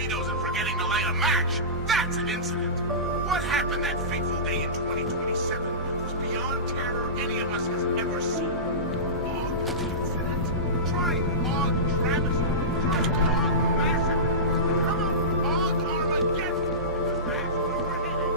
torpedoes and forgetting to light a match. That's an incident. What happened that fateful day in 2027 was beyond terror any of us has ever seen. Aug incident? Try Aug travesty. Try Aug massacre. Come on, Aug Armageddon. Because that's where we're heading.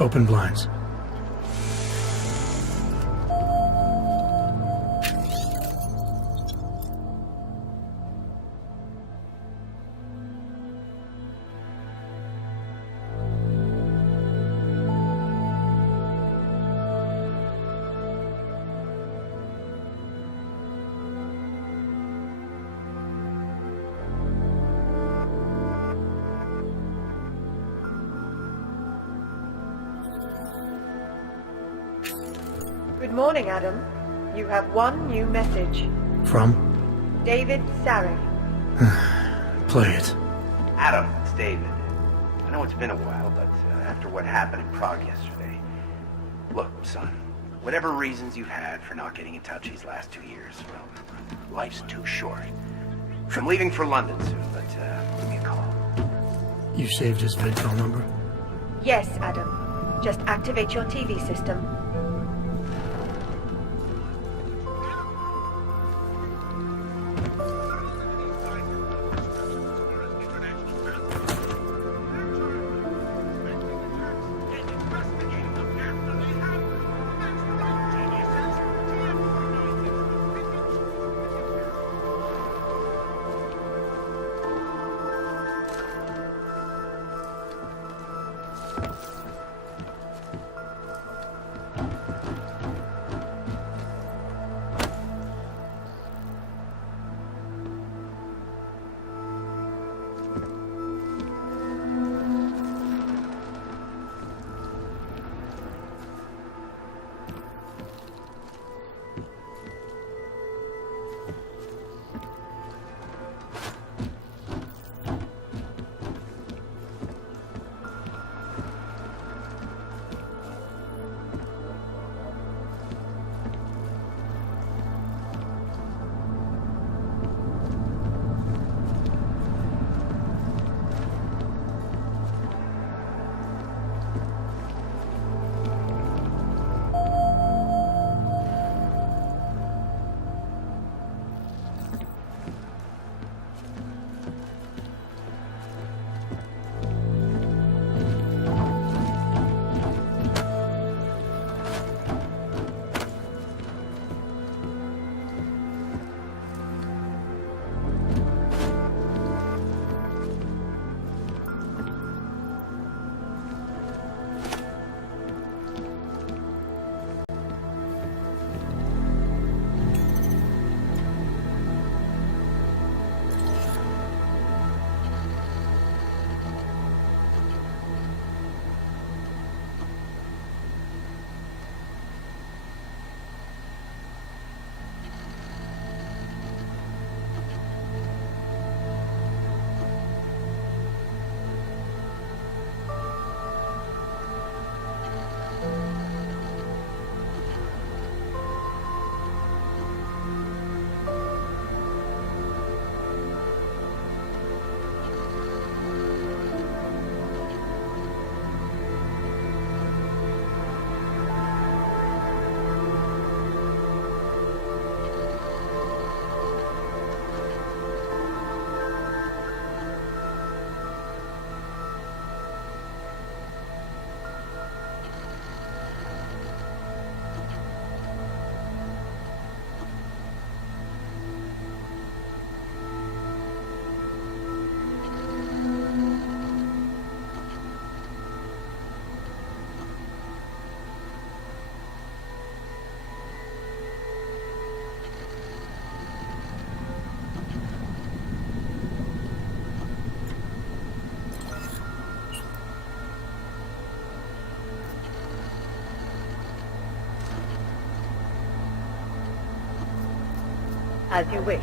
Open blinds. Good morning, Adam. You have one new message. From? David Sarek. Play it. Adam, it's David. I know it's been a while, but after what happened in Prague yesterday... Look, son, whatever reasons you've had for not getting in touch these last 2 years, well, life's too short. I'm leaving for London soon, but give me a call. You saved his VidCall number? Yes, Adam. Just activate your TV system. As you wish.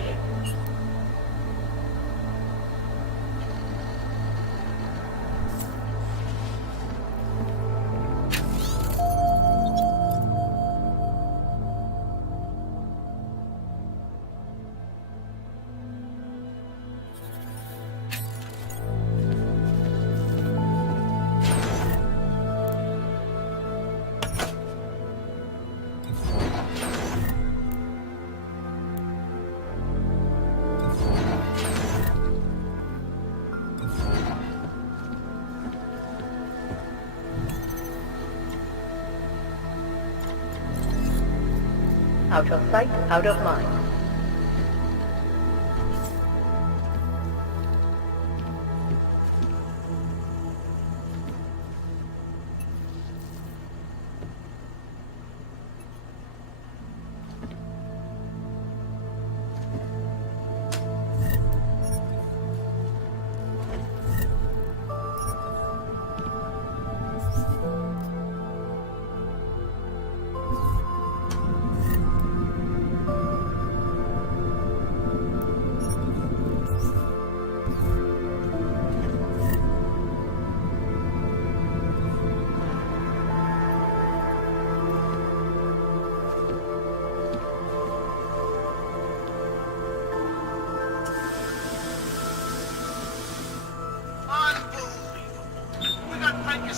Out of sight, out of mind.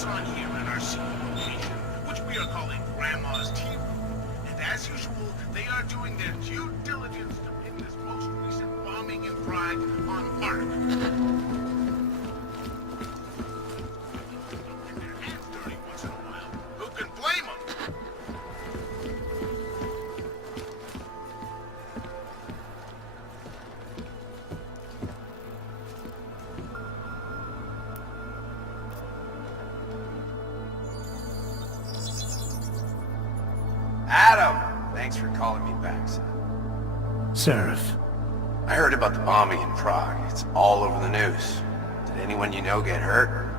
On here in our secret location, which we are calling Grandma's Tea Room. And as usual, they are doing their due diligence to pin this most recent bombing in Prague on Mark. And their hands dirty once in a while. Who can blame them? Adam, thanks for calling me back, son. Seraph. I heard about the bombing in Prague. It's all over the news. Did anyone you know get hurt?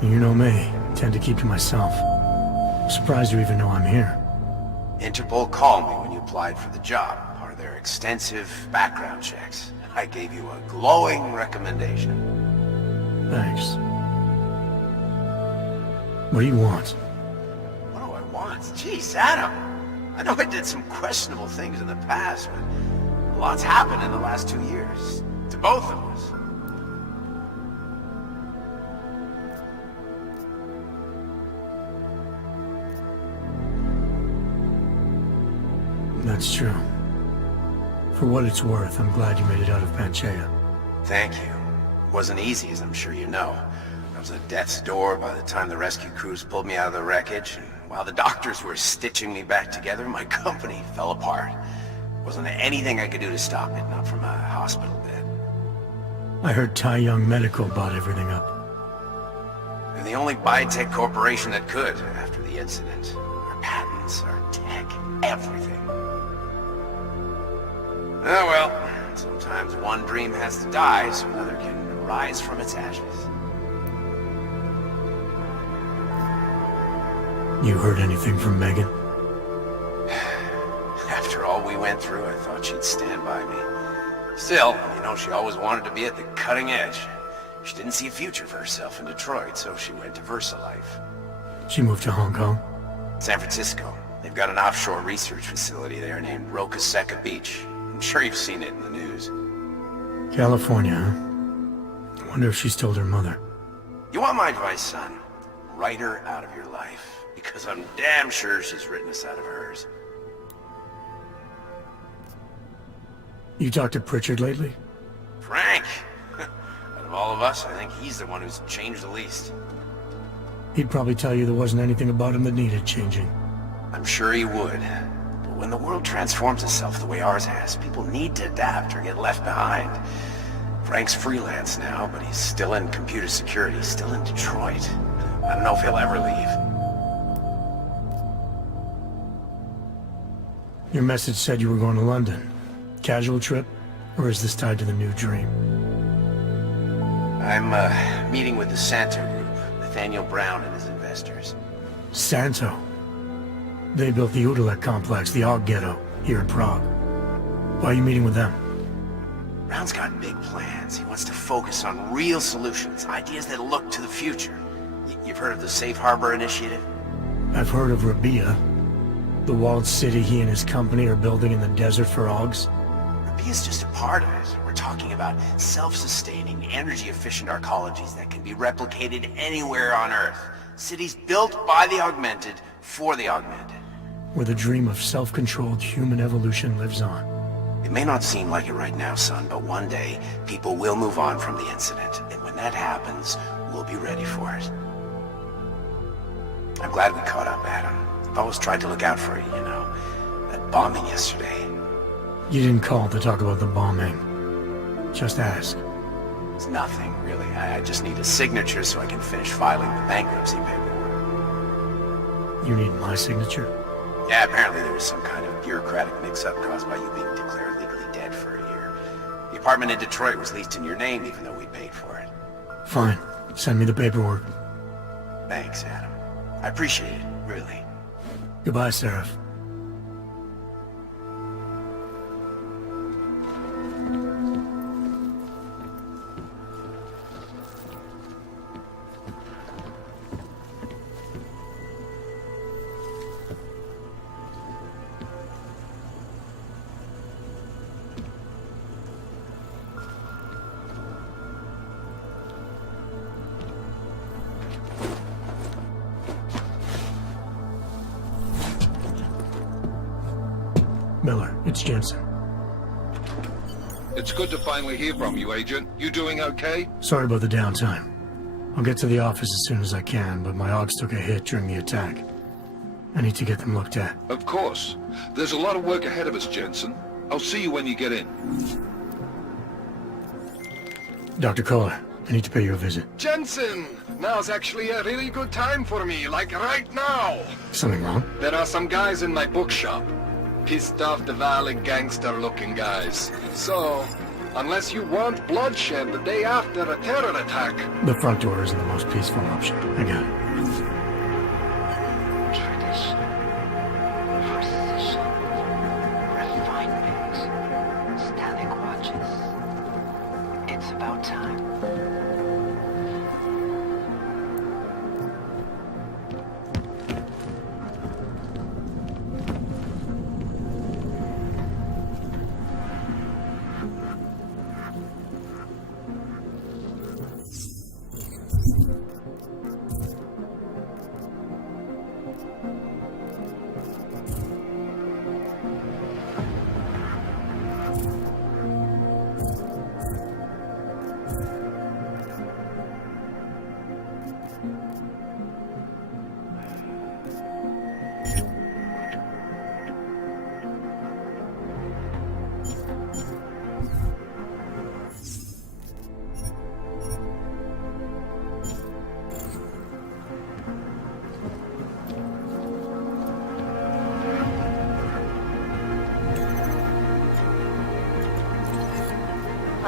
You know me. Tend to keep to myself. I'm surprised you even know I'm here. Interpol called me when you applied for the job, part of their extensive background checks. I gave you a glowing recommendation. Thanks. What do you want? What do I want? Jeez, Adam. I know I did some questionable things in the past, but a lot's happened in the last 2 years. To both of us. That's true. For what it's worth, I'm glad you made it out of Panchaea. Thank you. It wasn't easy, as I'm sure you know. I was at death's door by the time the rescue crews pulled me out of the wreckage, and while the doctors were stitching me back together, my company fell apart. Wasn't anything I could do to stop it, not from a hospital bed. I heard Tai Young Medical bought everything up. They're the only biotech corporation that could, after the incident. Our patents, our tech, everything. Oh well, sometimes one dream has to die so another can rise from its ashes. You heard anything from Megan? After all we went through, I thought she'd stand by me. Still, you know, she always wanted to be at the cutting edge. She didn't see a future for herself in Detroit, so she went to VersaLife. She moved to Hong Kong? San Francisco. They've got an offshore research facility there named Roca Seca Beach. I'm sure you've seen it in the news. California, huh? I wonder if she's told her mother. You want my advice, son? Write her out of your life. Because I'm damn sure she's written us out of hers. You talked to Pritchard lately? Frank! Out of all of us, I think he's the one who's changed the least. He'd probably tell you there wasn't anything about him that needed changing. I'm sure he would. But when the world transforms itself the way ours has, people need to adapt or get left behind. Frank's freelance now, but he's still in computer security, still in Detroit. I don't know if he'll ever leave. Your message said you were going to London. Casual trip? Or is this tied to the new dream? I'm, meeting with the Santo Group, Nathaniel Brown and his investors. Santo? They built the Udalek complex, the Aug Ghetto, here in Prague. Why are you meeting with them? Brown's got big plans. He wants to focus on real solutions, ideas that look to the future. You've heard of the Safe Harbor Initiative? I've heard of Rabia, the walled city he and his company are building in the desert for Augs. Rabia's just a part of it. We're talking about self-sustaining, energy-efficient arcologies that can be replicated anywhere on Earth. Cities built by the augmented, for the augmented. Where the dream of self-controlled human evolution lives on. It may not seem like it right now, son, but one day, people will move on from the incident. And when that happens, we'll be ready for it. I'm glad we caught up, Adam. I've always tried to look out for you, you know. That bombing yesterday. You didn't call to talk about the bombing. Just ask. It's nothing, really. I just need a signature so I can finish filing the bankruptcy paperwork. You need my signature? Yeah, apparently there was some kind of bureaucratic mix-up caused by you being declared legally dead for a year. The apartment in Detroit was leased in your name even though we paid for it. Fine. Send me the paperwork. Thanks, Adam. I appreciate it, really. Goodbye, Seraph. Miller, it's Jensen. It's good to finally hear from you, Agent. You doing okay? Sorry about the downtime. I'll get to the office as soon as I can, but my Augs took a hit during the attack. I need to get them looked at. Of course. There's a lot of work ahead of us, Jensen. I'll see you when you get in. Dr. Kohler, I need to pay you a visit. Jensen! Now's actually a really good time for me, like right now! Something wrong? There are some guys in my bookshop. Pissed off the valley gangster-looking guys. So, unless you want bloodshed the day after a terror attack... The front door isn't the most peaceful option. I got it. Tradition, precision, refinement, static watches. It's about time.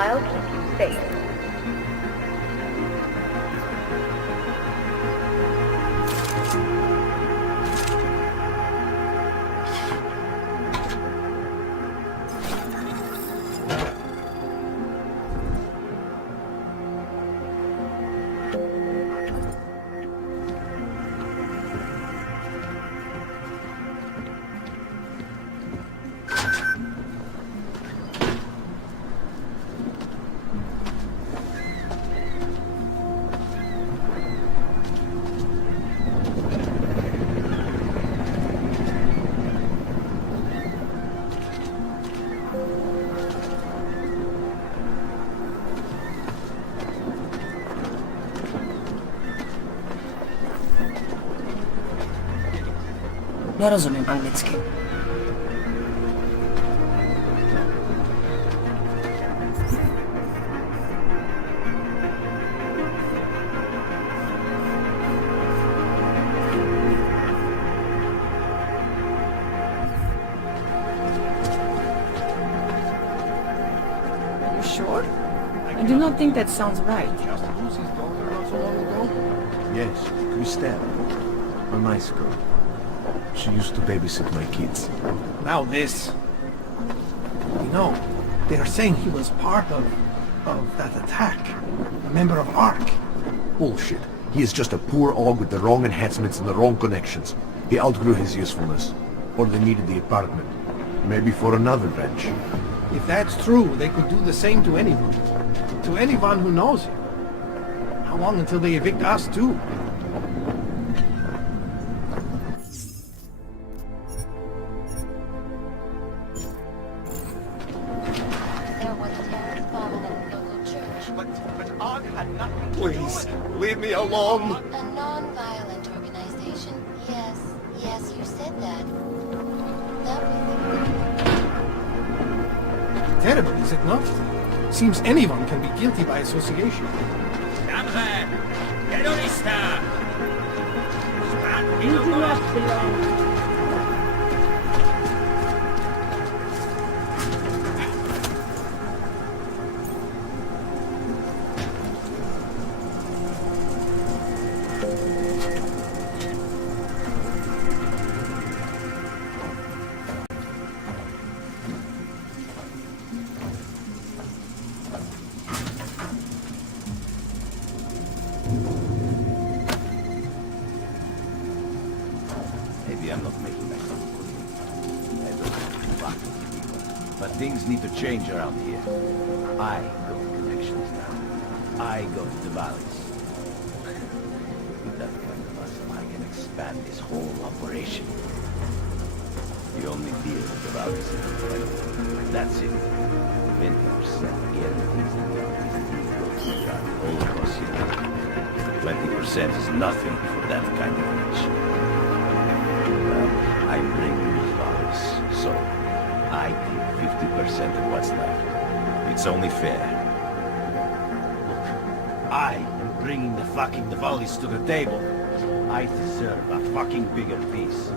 I'll keep you safe. Nie rozumiem angielskiego. Are you sure? I do not think that sounds right. Yes, Christelle. A nice girl. She used to babysit my kids. Now this. You know, they are saying he was part of that attack. A member of ARC. Bullshit. He is just a poor aug with the wrong enhancements and the wrong connections. He outgrew his usefulness. Or they needed the apartment. Maybe for another bench. If that's true, they could do the same to anyone. To anyone who knows him. How long until they evict us, too? Please, leave me alone. A non-violent organization. Yes, you said that. That was Terrible, is it not? Seems anyone can be guilty by association. You do not belong. Maybe I'm not making myself clear. I don't fuck with people. But things need to change around here. I go to connections now. I go to the valleys. With that kind of muscle, I can expand this whole operation. The only deal with the valleys is that's it. 20% guarantees that this deal goes to God all across here. 20% is nothing for that kind of reach. I'm bringing these valleys, so I take 50% of what's left. It's only fair. Look, I am bringing the valleys to the table. I deserve a fucking bigger piece.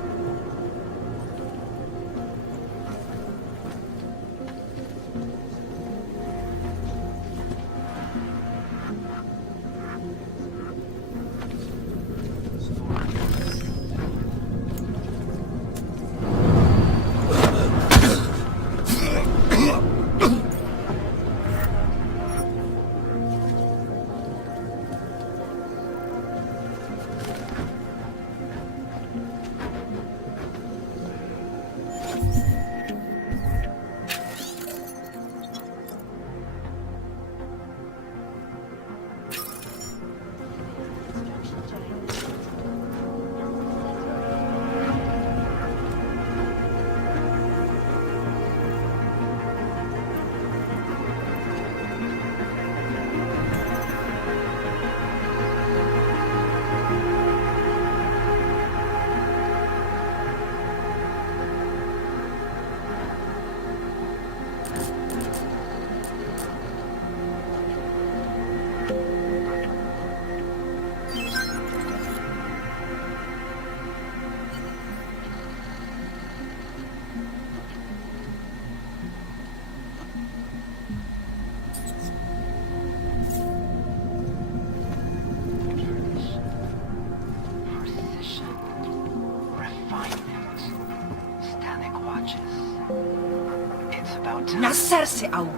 Naser si, Augu.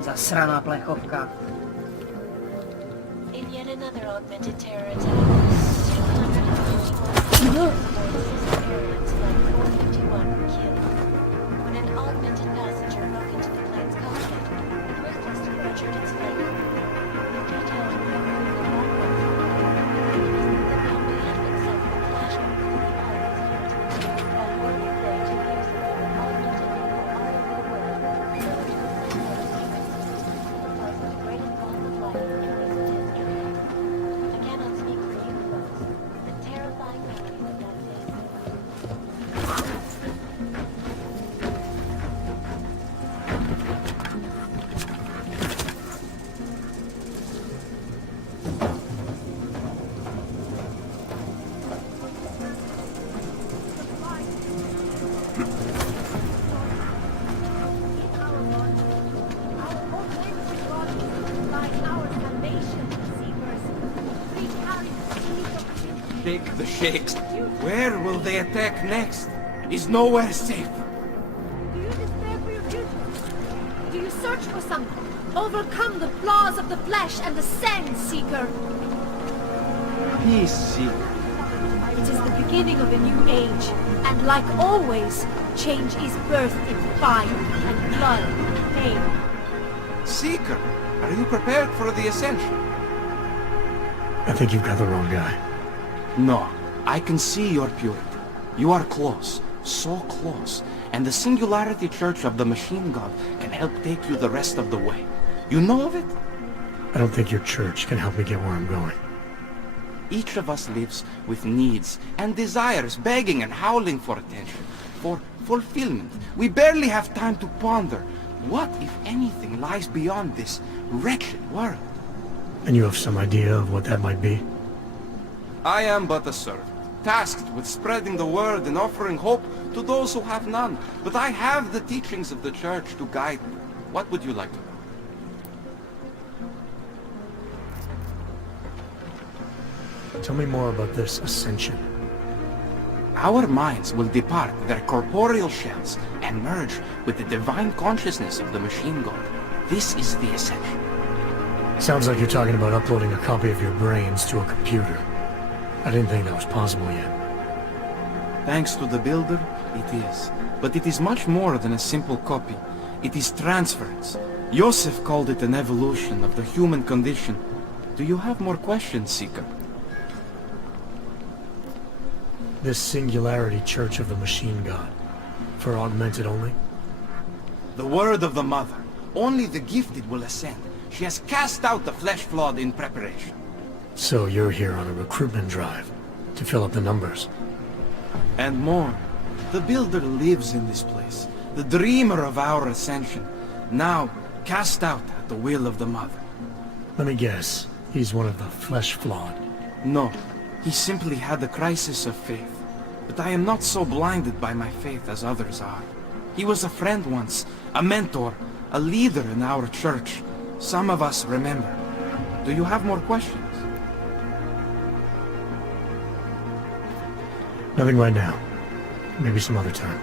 Zasraná plechovka. In yet another augmented terror attack, 251 airlines flight 451 were killed. When an augmented passenger broke into the plane's cockpit, it ruthlessly ruptured its flight. The details were covered in the black the company had been suffering flashbacks of the island's years, while working there to use it for augmented people all over the world. The greatest bomb of life in recent history. I cannot speak for you folks, the terrifying memories of that day. Shake the shakes. Where will they attack next? Is nowhere safe. Do you despair for your future? Overcome the flaws of the flesh and ascend, Seeker. Peace, Seeker. It is the beginning of a new age, and like always, change is birthed in fire and blood and pain. Seeker, are you prepared for the ascension? I think you've got the wrong guy. No, I can see your purity. You are close, so close, and the Singularity Church of the Machine God can help take you the rest of the way. You know of it? I don't think your church can help me get where I'm going. Each of us lives with needs and desires, begging and howling for attention, for fulfillment. We barely have time to ponder what, if anything, lies beyond this wretched world. And you have some idea of what that might be? I am but a servant, tasked with spreading the word and offering hope to those who have none. But I have the teachings of the church to guide me. What would you like to know? Tell me more about this ascension. Our minds will depart their corporeal shells and merge with the divine consciousness of the Machine God. This is the ascension. Sounds like you're talking about uploading a copy of your brains to a computer. I didn't think that was possible yet. Thanks to the Builder, it is. But it is much more than a simple copy. It is transference. Joseph called it an evolution of the human condition. Do you have more questions, Seeker? This Singularity Church of the Machine God. For augmented only? The word of the Mother. Only the gifted will ascend. She has cast out the flesh-flawed in preparation. So you're here on a recruitment drive, to fill up the numbers. And more. The Builder lives in this place, the dreamer of our ascension, now cast out at the will of the Mother. Let me guess, he's one of the flesh-flawed. No, he simply had a crisis of faith. But I am not so blinded by my faith as others are. He was a friend once, a mentor, a leader in our church. Some of us remember. Do you have more questions? Nothing right now. Maybe some other time.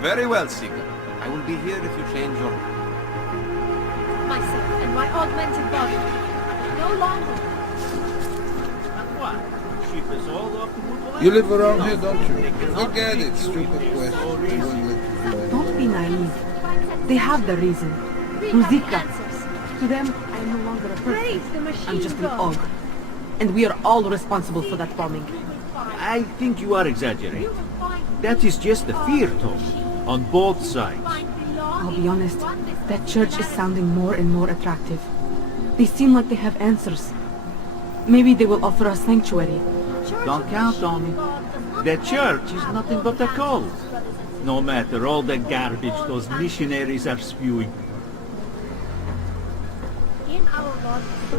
Very well, Seeker. I will be here if you change your mind. Myself and my augmented body. No longer. You live around here, don't you? Forget it, stupid question. I won't let you do it. Don't be naive. They have the reason. Ruzika. To them, I am no longer a person. I'm just an og. And we are all responsible for that bombing. I think you are exaggerating. That is just the fear talk, on both sides. I'll be honest, that church is sounding more and more attractive. They seem like they have answers. Maybe they will offer us sanctuary. Don't count on it. The church is nothing but a cult. No matter all the garbage those missionaries are spewing. In our bodies,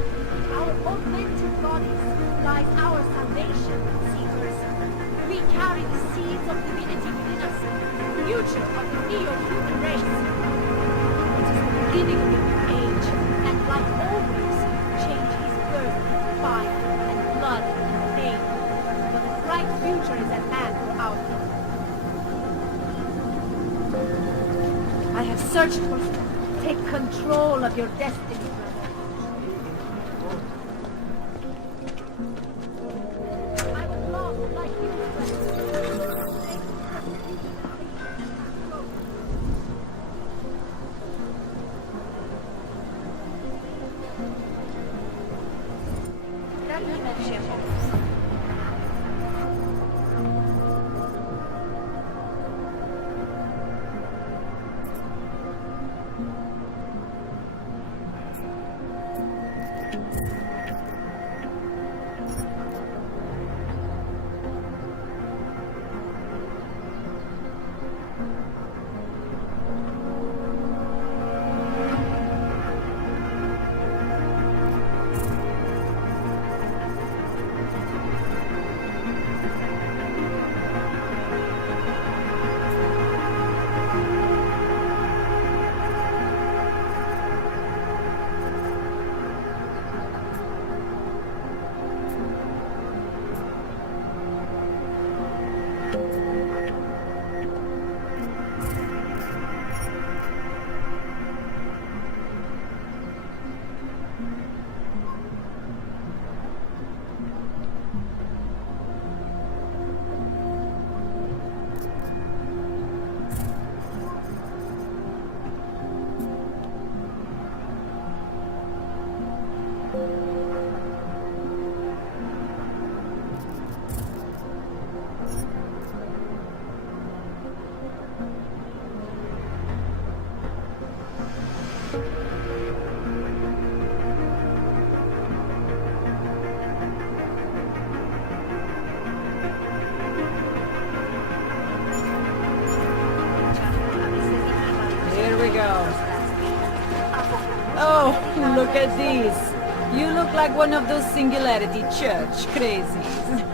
our augmented bodies, lies our salvation, Seekers. We carry the seeds of divinity within us, the future of the neo-human race. It is the beginning of a new age, and like always, change is birthed in fire and blood and pain. But a bright future is at hand for our people. I have searched for you. Take control of your destiny, brother. I would love like you, Oh, look at these. You look like one of those Singularity Church crazies.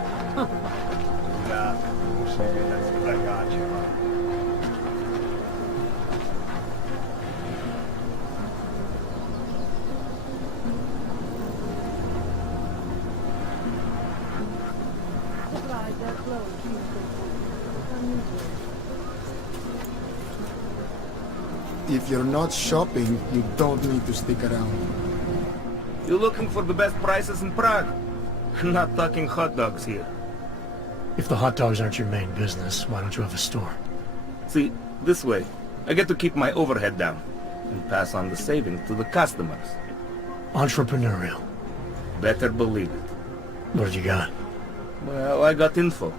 I got you. If you're not shopping, you don't need to stick around. You looking for the best prices in Prague? Not talking hot dogs here. If the hot dogs aren't your main business, why don't you have a store? See, this way, I get to keep my overhead down and pass on the savings to the customers. Entrepreneurial. Better believe it. What have you got? Well, I got info.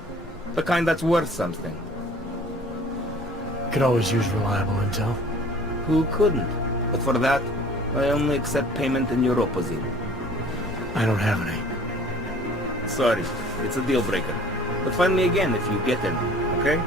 The kind that's worth something. Could always use reliable intel. Who couldn't? But for that, I only accept payment in Europozine. I don't have any. Sorry, it's a deal breaker. But find me again if you get any, okay?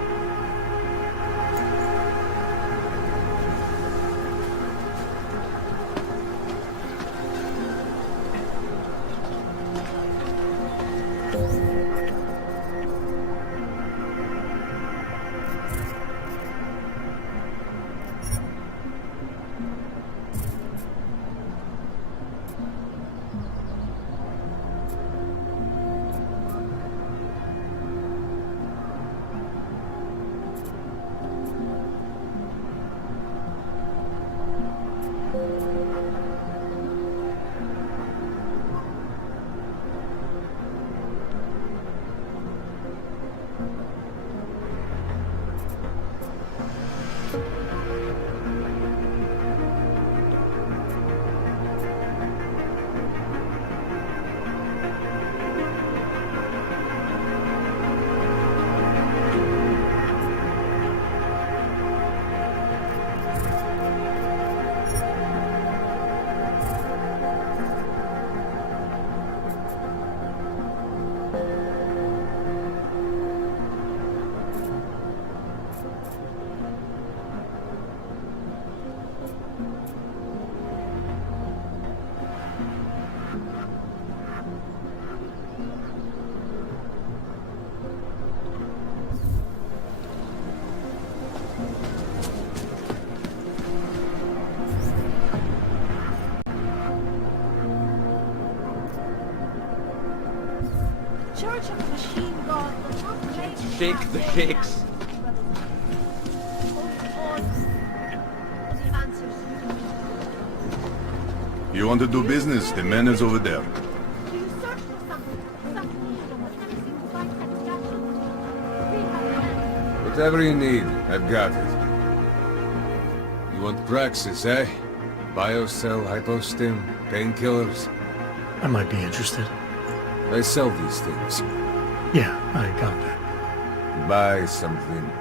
Church of the Machine God. Shake the shakes. You want to do business? The man is over there. Whatever you need, I've got it. You want Praxis, eh? Biocell, hypostim, painkillers. I might be interested. I sell these things. Yeah, I got that. Buy something.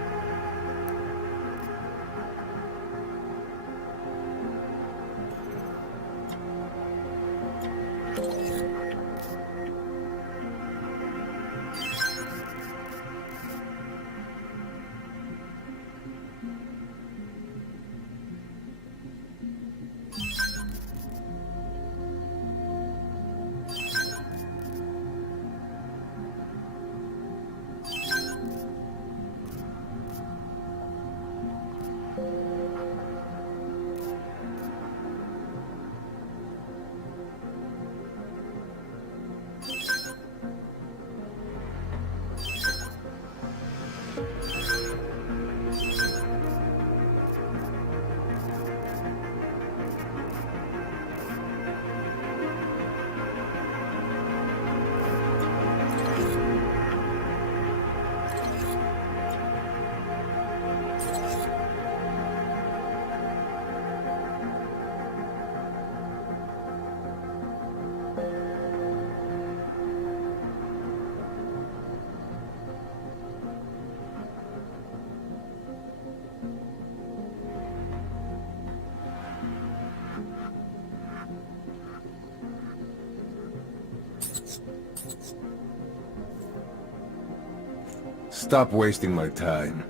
Stop wasting my time.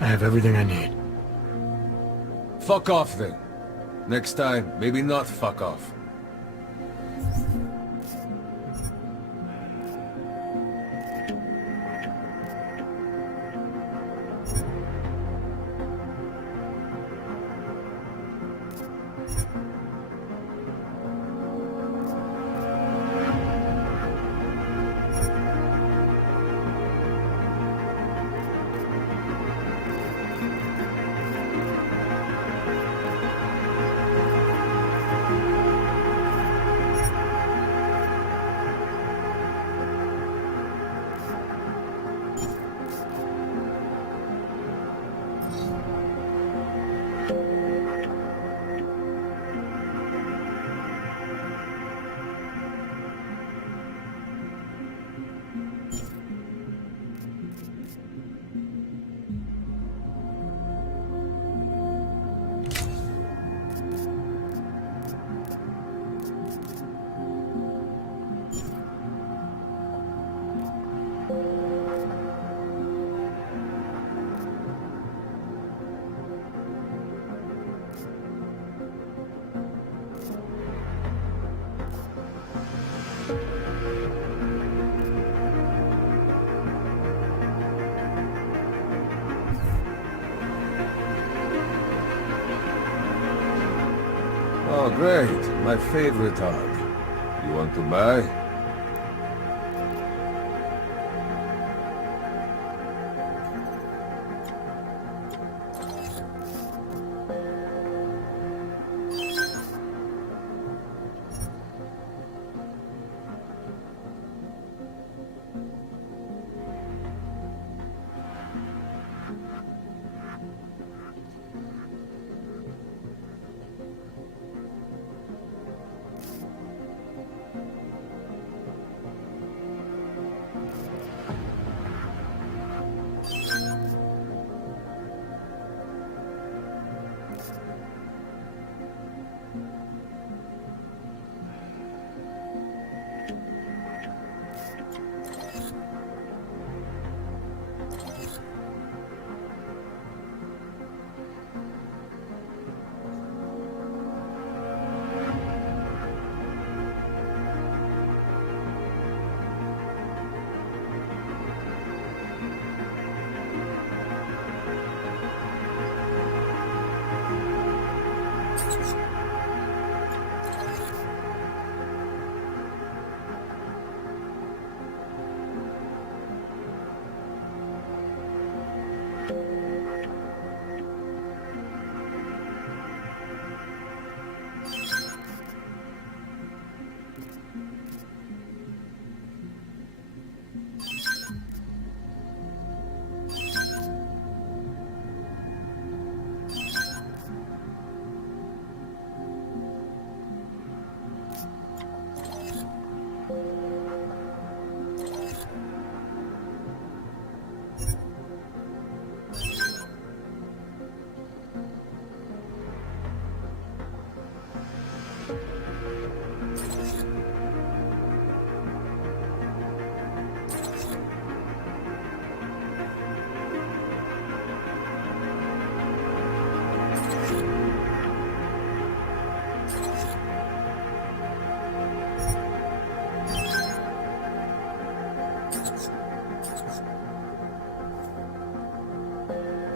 I have everything I need. Fuck off then. Next time, maybe not fuck off. Oh, great. My favorite hog. You want to buy?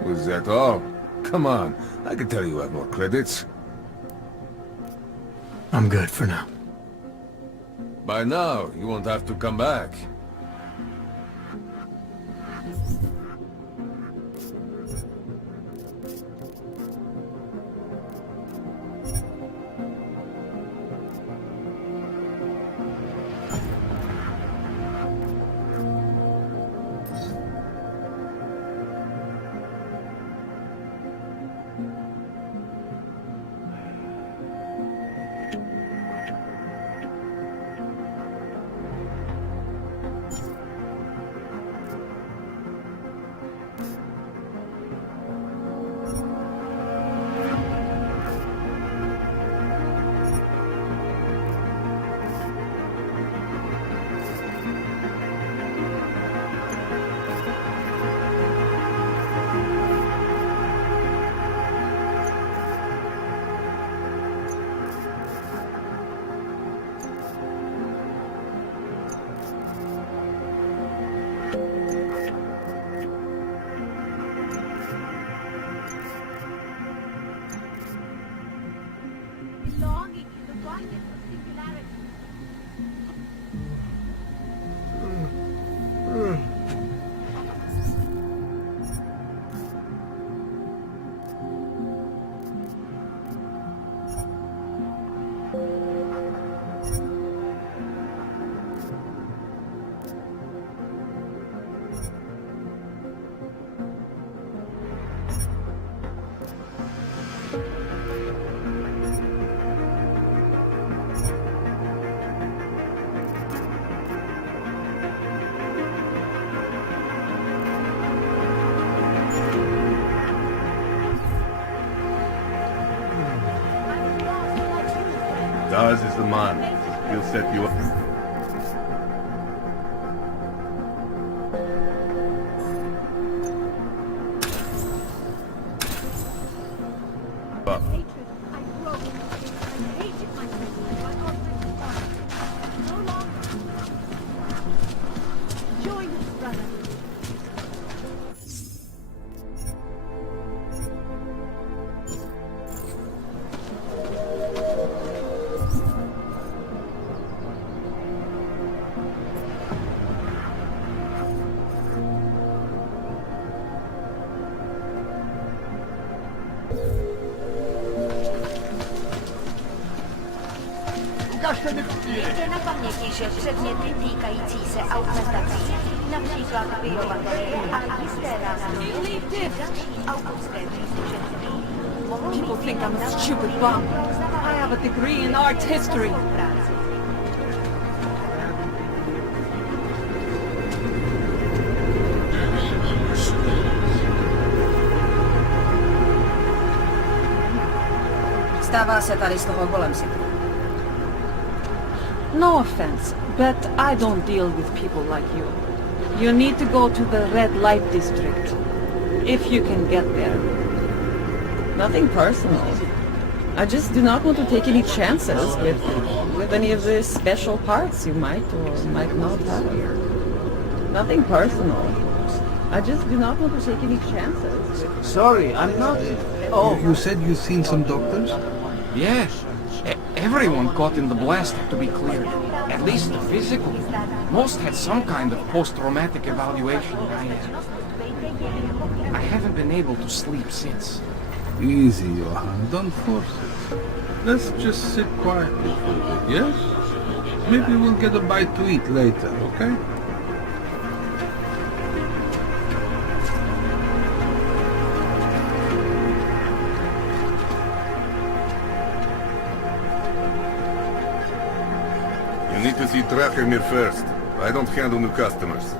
Was that all? Come on, I can tell you have more credits. I'm good for now. By now, you won't have to come back. Daz is the man. He'll set you up. Mějte na paměti, že předměty týkající se augmentací, například biobaterie a jisté nástroje, další autorské příslušenství, mohou People mít think I'm význam a na stupid bum. I have a degree in art history. Stává se tady z toho golem si. No offense, but I don't deal with people like you. You need to go to the red light district, if you can get there. Nothing personal. I just do not want to take any chances with any of the special parts you might or might not have. Nothing personal. I just do not want to take any chances. Sorry, I'm not... Oh. You said you've seen some doctors? Yes. Everyone caught in the blast had to be cleared. At least physically. Most had some kind of post-traumatic evaluation. I haven't been able to sleep since. Easy, Johan. Don't force it. Let's just sit quietly for a bit, yes? Maybe we'll get a bite to eat later, okay? You need to see Trachemir first. I don't handle new customers.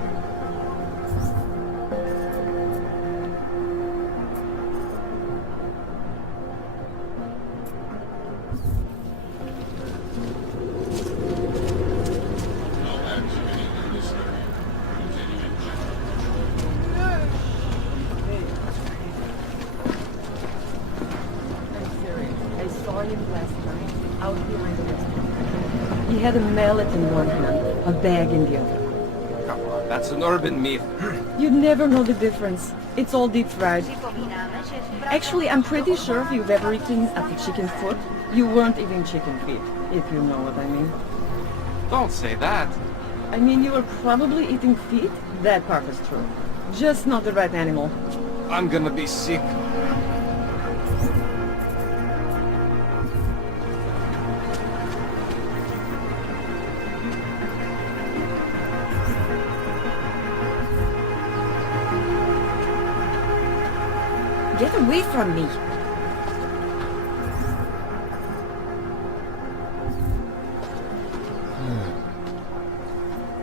I saw him last night, out behind the restaurant. He had a mallet in one hand, a bag in the other. Come on, that's an urban myth. You'd never know the difference. It's all deep fried. Actually, I'm pretty sure if you've ever eaten at the chicken foot, you weren't eating chicken feet, if you know what I mean. Don't say that. I mean, you were probably eating feet. That part is true. Just not the right animal. I'm gonna be sick. Get away from me!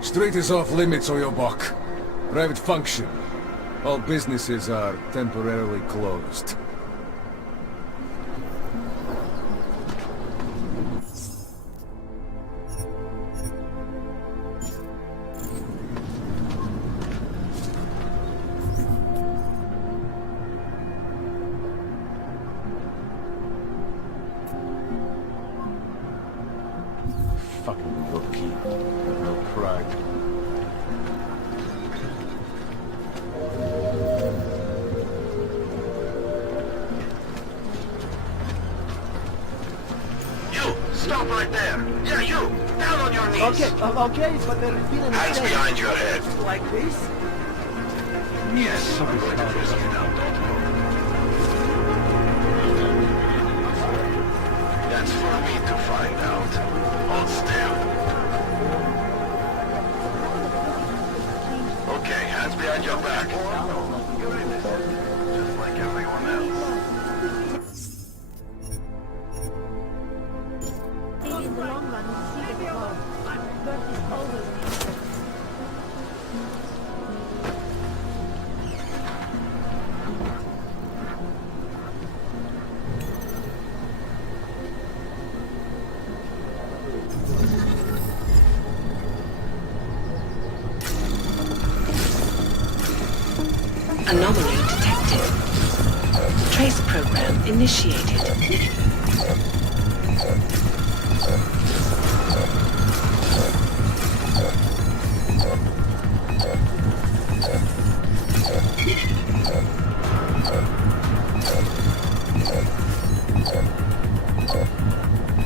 Street is off limits, Oyobok. Private function. All businesses are temporarily closed. Fucking rookie. No pride. Stop right there. Yeah, you. Down on your knees. Okay, but there's been a Hands mistake. behind your head. Like this? Yes, I'm going to fist you now, don't worry. That's for me to find out. Hold still. Okay, hands behind your back. You're innocent, just like everyone else. In the long run, we'll see the result. Birth is always the answer. Anomaly detected. Trace program initiated.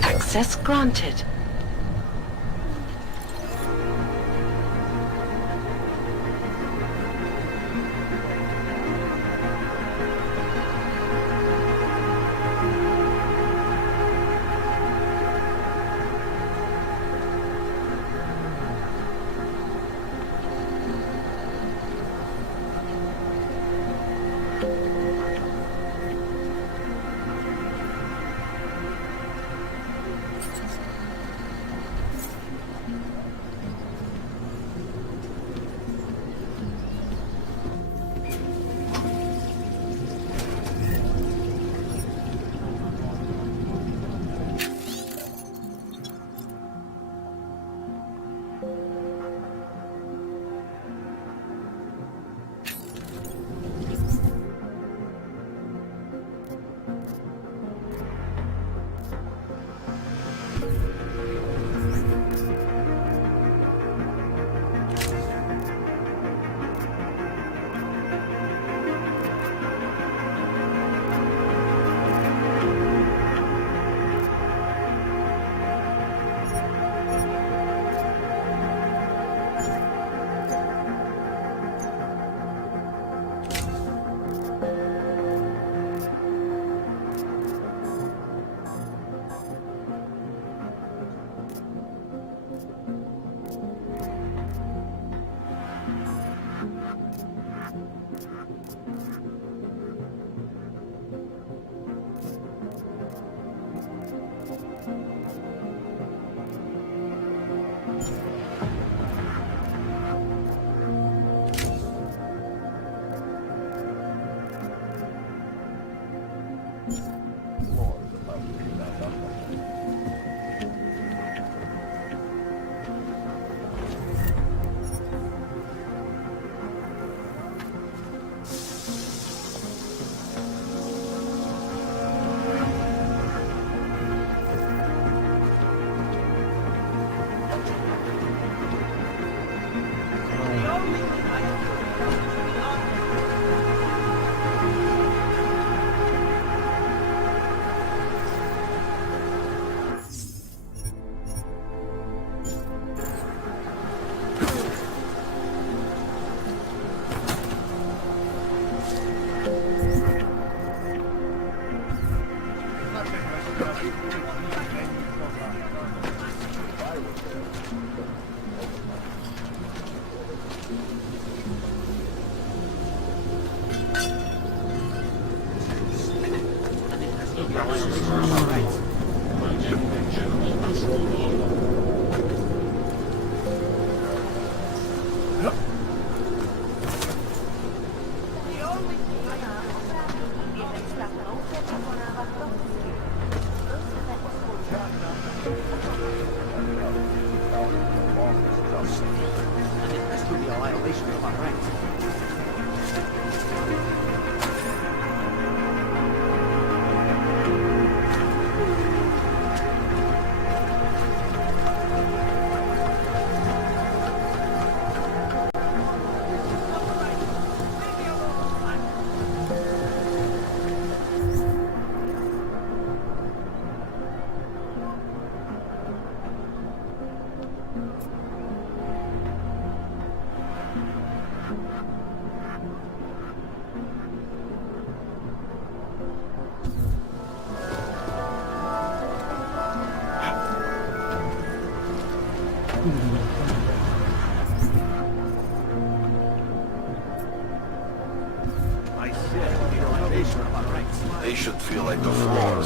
Access granted.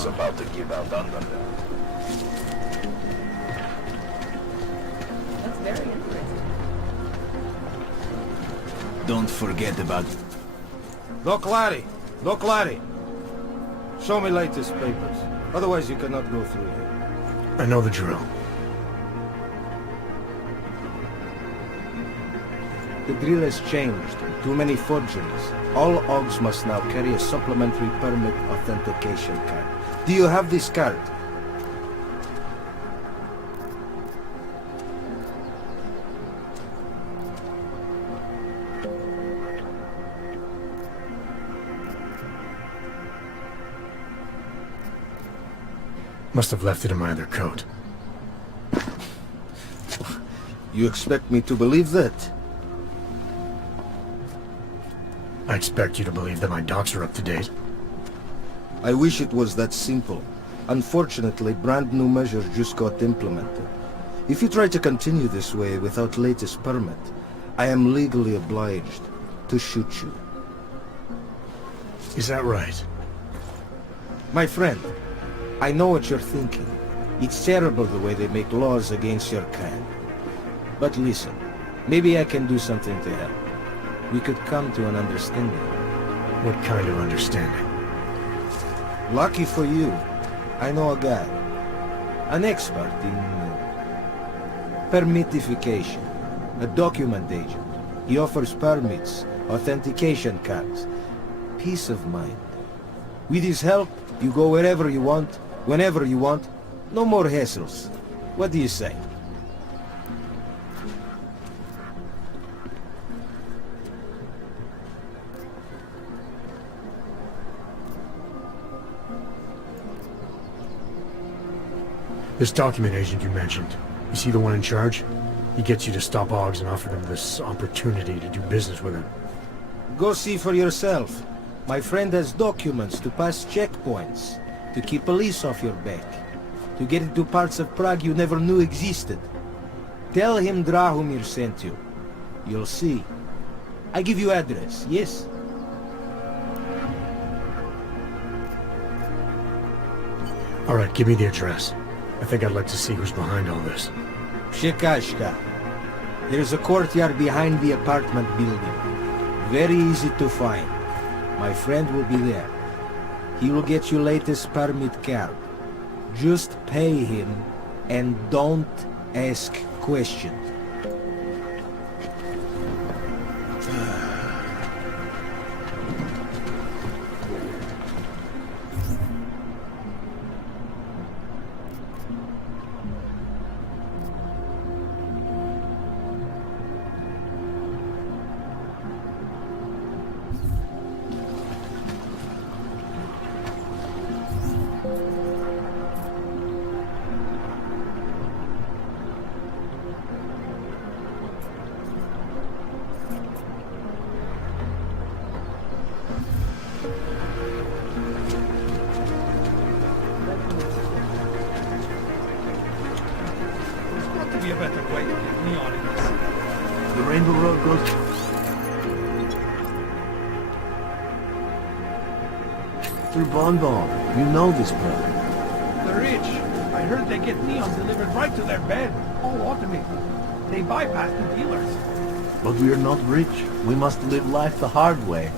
was about to give out under that. That's very interesting. Don't forget about... Doc Larry! Doc Larry! Show me latest papers. Otherwise you cannot go through here. I know the drill. The drill has changed. Too many forgeries. All AUGs must now carry a supplementary permit authentication card. Do you have this card? Must have left it in my other coat. You expect me to believe that? I expect you to believe that my docs are up to date. I wish it was that simple. Unfortunately, brand new measures just got implemented. If you try to continue this way without latest permit, I am legally obliged to shoot you. Is that right? My friend, I know what you're thinking. It's terrible the way they make laws against your kind. But listen, maybe I can do something to help. We could come to an understanding. What kind of understanding? Lucky for you, I know a guy. An expert in permitification. A document agent. He offers permits, authentication cards. Peace of mind. With his help, you go wherever you want, whenever you want. No more hassles. What do you say? This document agent you mentioned, is he the one in charge? He gets you to stop AUGs and offer them this opportunity to do business with him. Go see for yourself. My friend has documents to pass checkpoints, to keep police off your back, to get into parts of Prague you never knew existed. Tell him Drahomir sent you. You'll see. I give you address, yes? All right, give me the address. I think I'd like to see who's behind all this. Shekashka. There's a courtyard behind the apartment building. Very easy to find. My friend will be there. He will get you latest permit card. Just pay him and don't ask questions. Be a better way to get neon in this. The Rainbow Road goes... through Bon Bon. You know this brother. The rich. I heard they get neon delivered right to their bed. All automated. They bypass the dealers. But we are not rich. We must live life the hard way.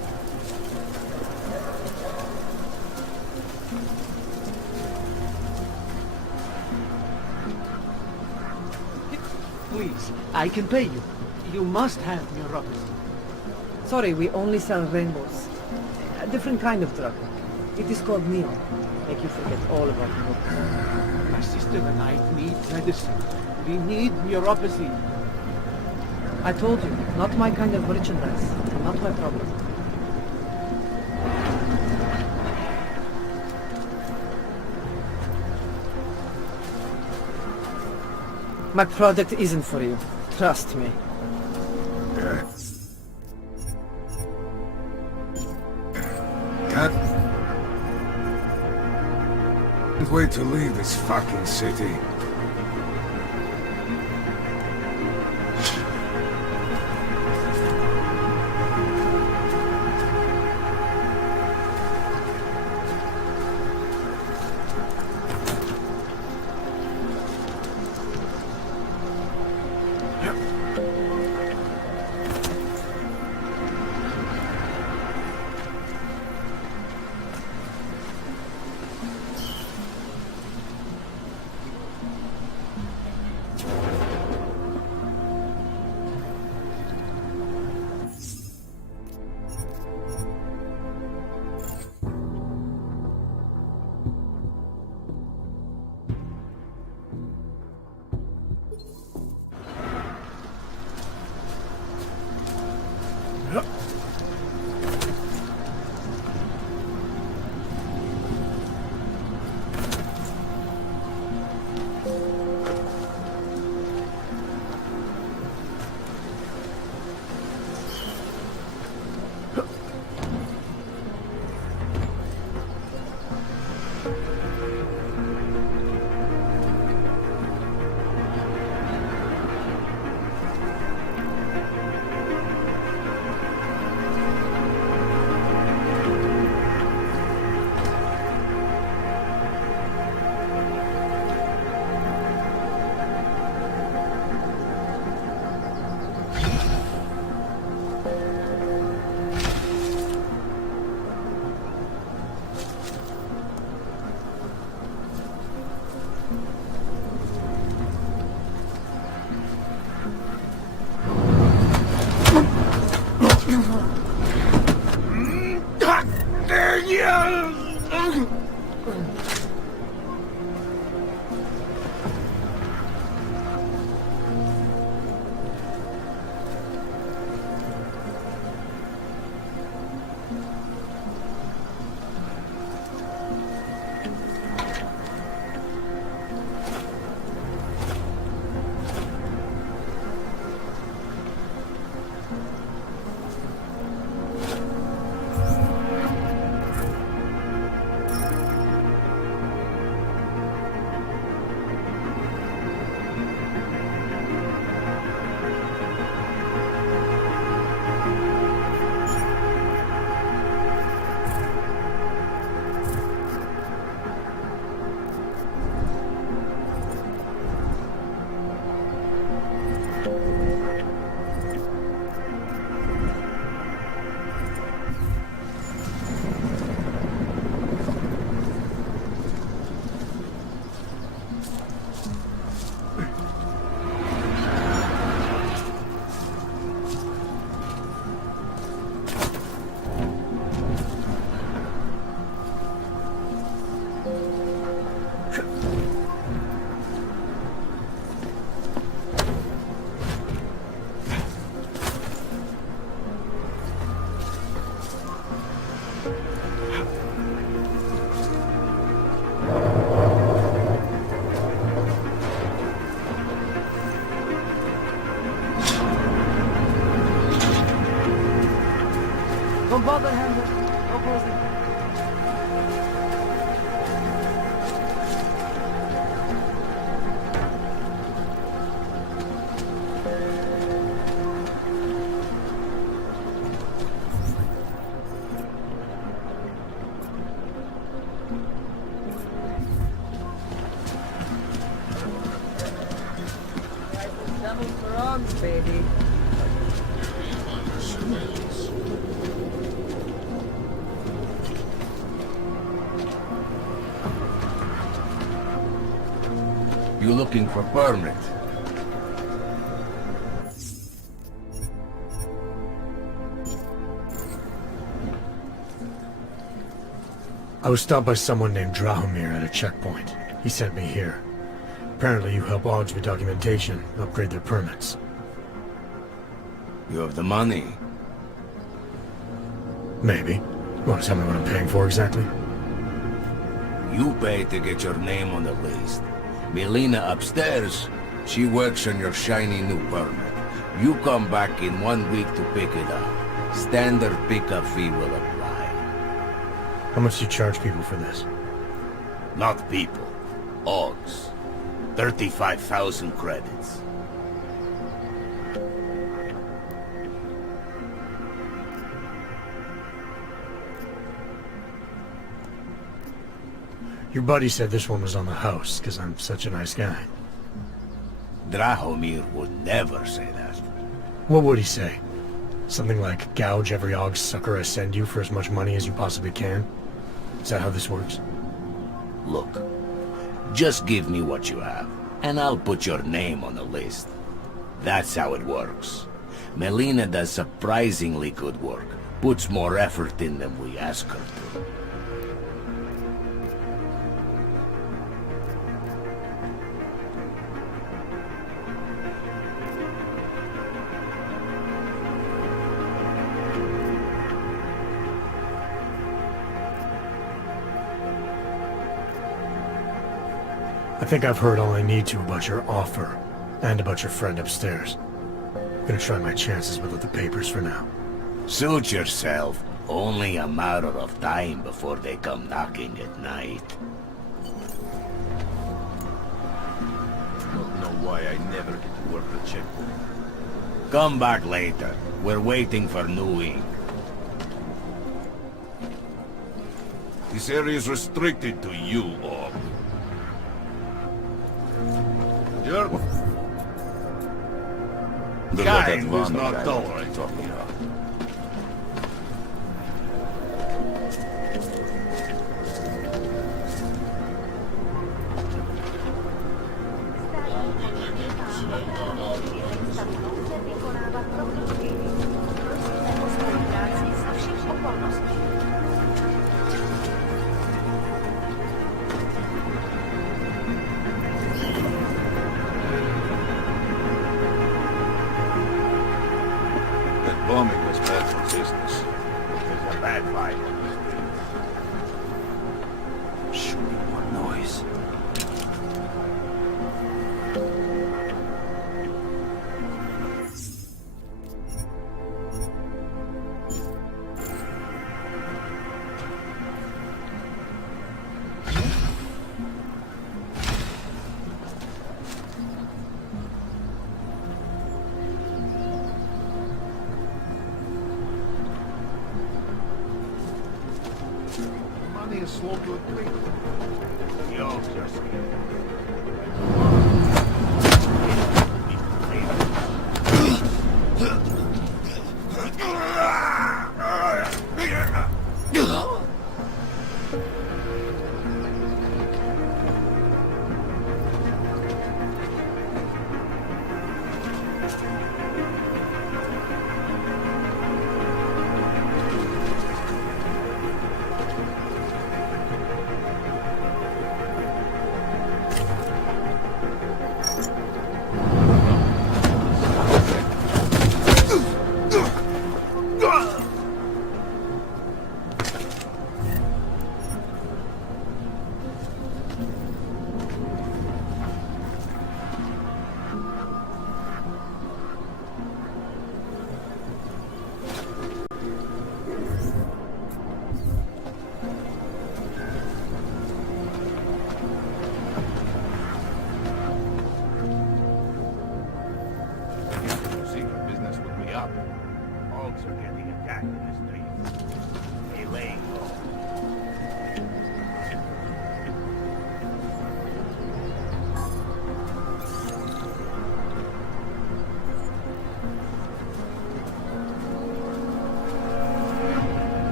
Please, I can pay you. You must have neuropathy. Sorry, we only sell rainbows. A different kind of drug. It is called neon. Make you forget all about hope. My sister and I need medicine. We need neuropathy. I told you, not my kind of merchandise. Not my problem. My product isn't for you. Trust me. God. Can't wait to leave this fucking city. Don't bother him. No closing. Double frogs, baby. You looking for permit? I was stopped by someone named Drahomir at a checkpoint. He sent me here. Apparently you help Augs with documentation, upgrade their permits. You have the money? Maybe. You want to tell me what I'm paying for exactly? You pay to get your name on the list. Melina upstairs, she works on your shiny new permit. You come back in 1 week to pick it up. Standard pickup fee will apply. How much do you charge people for this? Not people. Augs. 35,000 credits. Your buddy said this one was on the house, because I'm such a nice guy. Drahomir would never say that. What would he say? Something like, gouge every Aug sucker I send you for as much money as you possibly can? Is that how this works? Look, just give me what you have, and I'll put your name on the list. That's how it works. Melina does surprisingly good work, puts more effort in than we ask her to. I think I've heard all I need to about your offer, and about your friend upstairs. I'm gonna try my chances without the papers for now. Suit yourself. Only a matter of time before they come knocking at night. why I never get to work the checkpoint. Come back later. We're waiting for new ink. This area is restricted to you, Orb. The kind was not tolerant. Bombing was bad for business. There's a bad fight. Shooting more noise. Money is slow to agree. You're just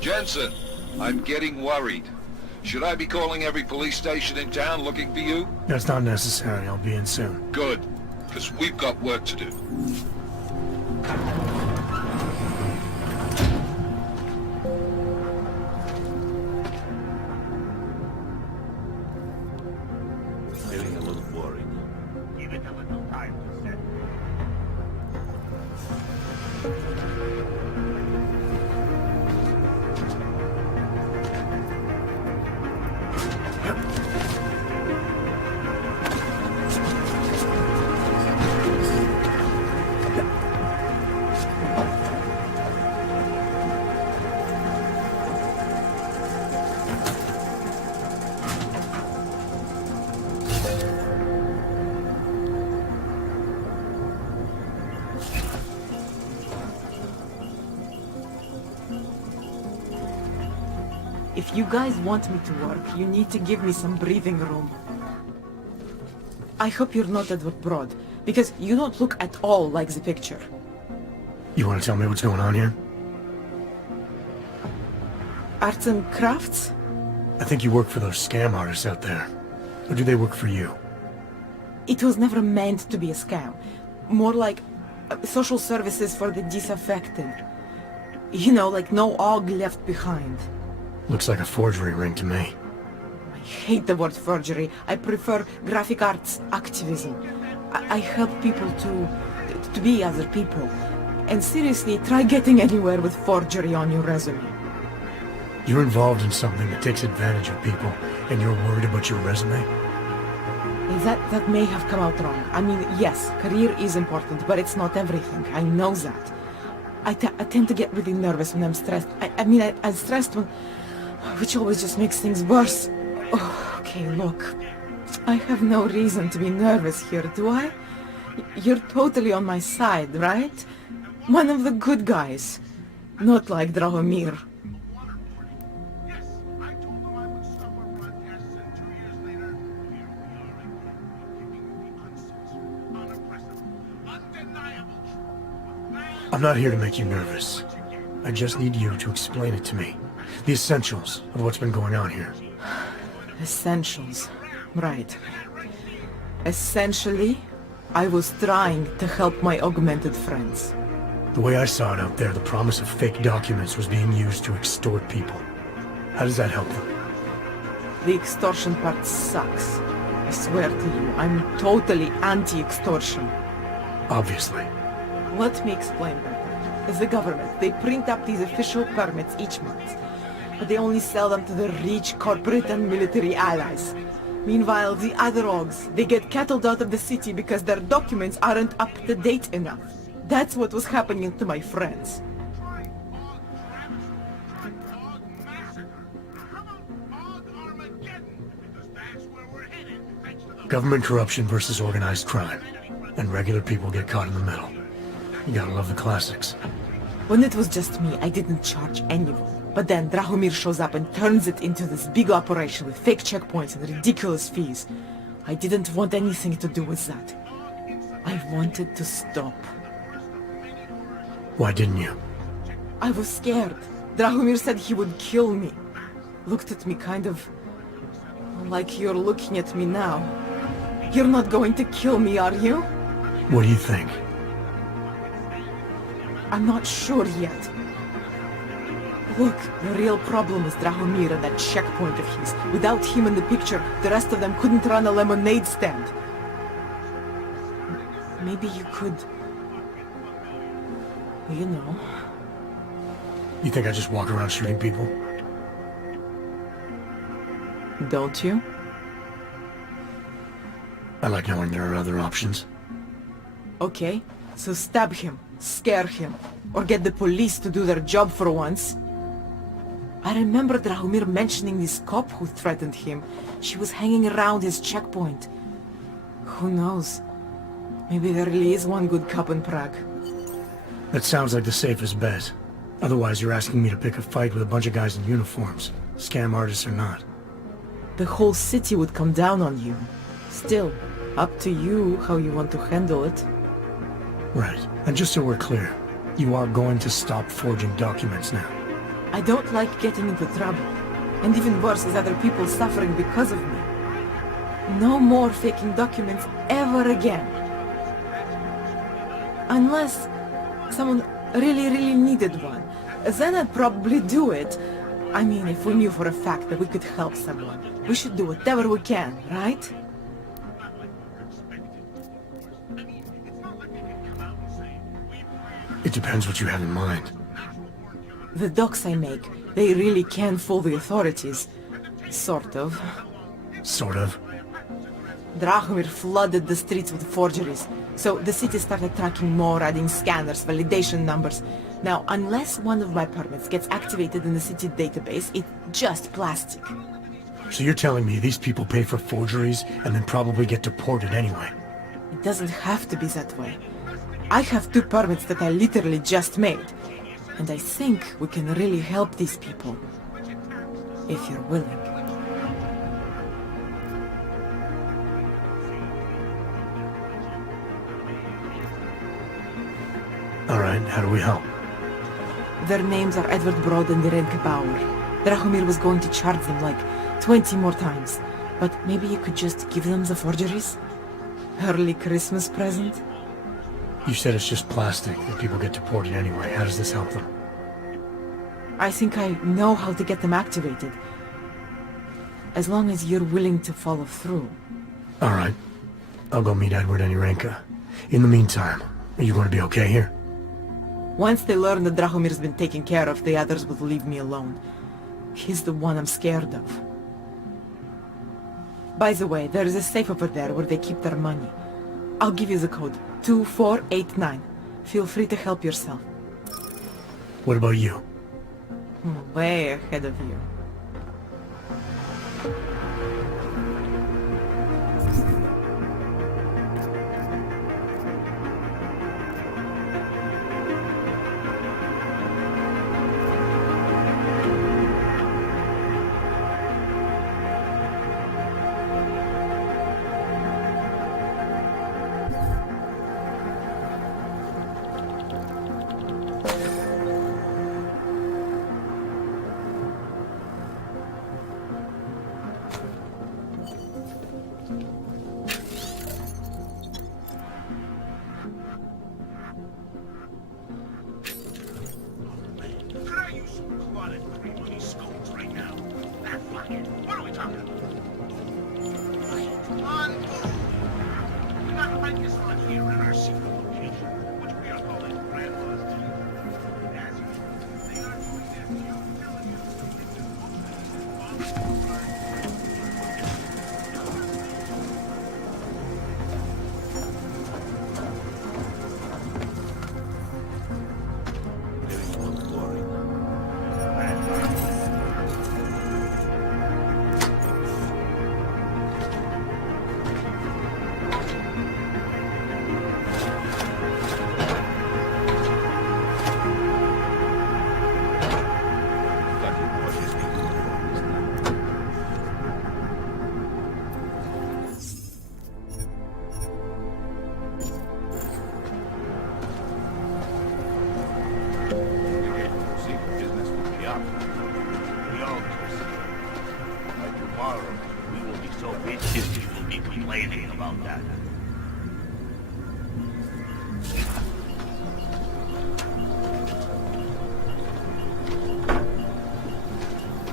Jensen, I'm getting worried. Should I be calling every police station in town looking for you? That's not necessary. I'll be in soon. Good, because we've got work to do. Feeling a little worried. Give it a little time to set. If you guys want me to work, you need to give me some breathing room. I hope you're not Edward Broad, because you don't look at all like the picture. You want to tell me what's going on here? Arts and crafts? I think you work for those scam artists out there. Or do they work for you? It was never meant to be a scam. More like social services for the disaffected. You know, like no aug left behind. Looks like a forgery ring to me. My hate the word forgery. I prefer graphic arts activism. I help people to be other people. And seriously, try getting anywhere with forgery on your resume. You're involved in something that takes advantage of people, and you're worried about your resume? That may have come out wrong. I mean, yes, career is important, but it's not everything. I know that. I tend to get really nervous when I'm stressed. I'm stressed when... which always just makes things worse. Oh, okay, look. I have no reason to be nervous here, do I? You're totally on my side, right? One of the good guys. Not like Drahomir. I'm not here to make you nervous. I just need you to explain it to me. The essentials of what's been going on here. Essentials. Right. Essentially, I was trying to help my augmented friends. The way I saw it out there, the promise of fake documents was being used to extort people. How does that help them? The extortion part sucks. I swear to you, I'm totally anti-extortion. Obviously. Let me explain better. As the government, they print up these official permits each month, but they only sell them to the rich corporate and military allies. Meanwhile, the other augs, they get cattled out of the city because their documents aren't up to date enough. That's what was happening to my friends. Government corruption versus organized crime. And regular people get caught in the middle. You gotta love the classics. When it was just me, I didn't charge anyone. But then Drahomir shows up and turns it into this big operation with fake checkpoints and ridiculous fees. I didn't want anything to do with that. I wanted to stop. Why didn't you? I was scared. Drahomir said he would kill me. Looked at me kind of... like you're looking at me now. You're not going to kill me, are you? What do you think? I'm not sure yet. Look, the real problem is Drahomir and that checkpoint of his. Without him in the picture, the rest of them couldn't run a lemonade stand. Maybe you could... you know... You think I just walk around shooting people? Don't you? I like knowing there are other options. Okay, so stab him, scare him, or get the police to do their job for once. I remember Drahomir mentioning this cop who threatened him. She was hanging around his checkpoint. Who knows? Maybe there really is one good cop in Prague. That sounds like the safest bet. Otherwise, you're asking me to pick a fight with a bunch of guys in uniforms, scam artists or not. The whole city would come down on you. Still, up to you how you want to handle it. Right. And just so we're clear, you are going to stop forging documents now. I don't like getting into trouble. And even worse is other people suffering because of me. No more faking documents ever again. Unless someone really needed one. Then I'd probably do it. I mean, if we knew for a fact that we could help someone. We should do whatever we can, right? It depends what you have in mind. The docs I make, they really can fool the authorities. Sort of. Sort of. Drahomir flooded the streets with forgeries, so the city started tracking more, adding scanners, validation numbers. Now, unless one of my permits gets activated in the city database, it's just plastic. So you're telling me these people pay for forgeries and then probably get deported anyway? It doesn't have to be that way. I have 2 permits that I literally just made. And I think we can really help these people. If you're willing. Alright, how do we help? Their names are Edward Broad and Renke Bauer. Drahomir was going to charge them like 20 more times. But maybe you could just give them the forgeries? Early Christmas present? You said it's just plastic, that people get deported anyway. How does this help them? I think I know how to get them activated. As long as you're willing to follow through. Alright. I'll go meet Edward and Urenka. In the meantime, are you going to be okay here? Once they learn that Drahomir's been taken care of, the others will leave me alone. He's the one I'm scared of. By the way, there is a safe over there where they keep their money. I'll give you the code. 2489. Feel free to help yourself. What about you? Way ahead of you.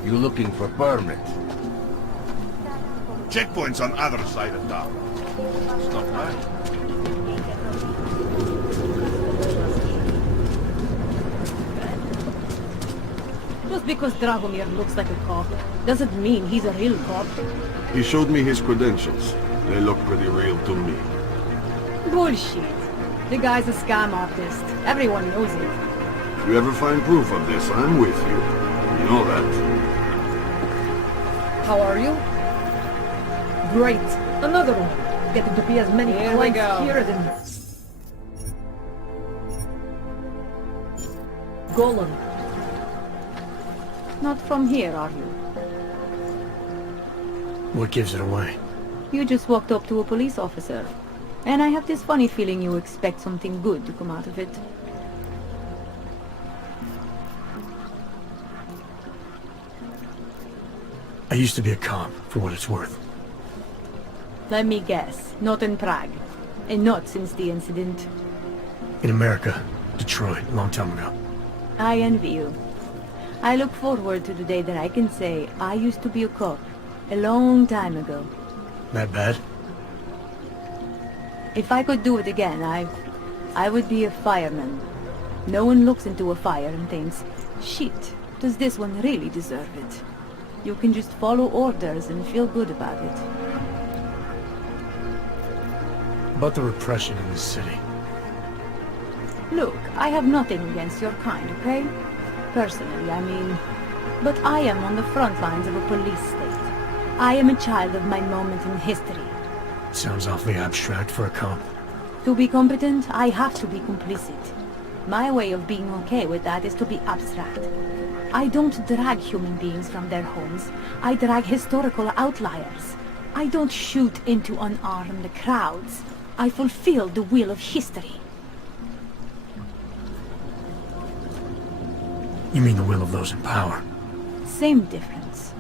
You looking for permit? Checkpoint's on other side of town. Stop by. Just because Dragomir looks like a cop doesn't mean he's a real cop. He showed me his credentials. They look pretty real to me. Bullshit. The guy's a scam artist. Everyone knows it. If you ever find proof of this, I'm with you. You know that. How are you? Great. Another one. Getting to be as many clients here as in... Golem. Not from here, are you? What gives it away? You just walked up to a police officer. And I have this funny feeling you expect something good to come out of it. I used to be a cop, for what it's worth. Let me guess. Not in Prague. And not since the incident. In America. Detroit, a long time ago. I envy you. I look forward to the day that I can say I used to be a cop. A long time ago. That bad? If I could do it again, I would be a fireman. No one looks into a fire and thinks, shit, does this one really deserve it? You can just follow orders and feel good about it. About the repression in this city. Look, I have nothing against your kind, okay? Personally, I mean. But I am on the front lines of a police state. I am a child of my moment in history. Sounds awfully abstract for a cop. To be competent, I have to be complicit. My way of being okay with that is to be abstract. I don't drag human beings from their homes. I drag historical outliers. I don't shoot into unarmed crowds. I fulfill the will of history. You mean the will of those in power? Same difference.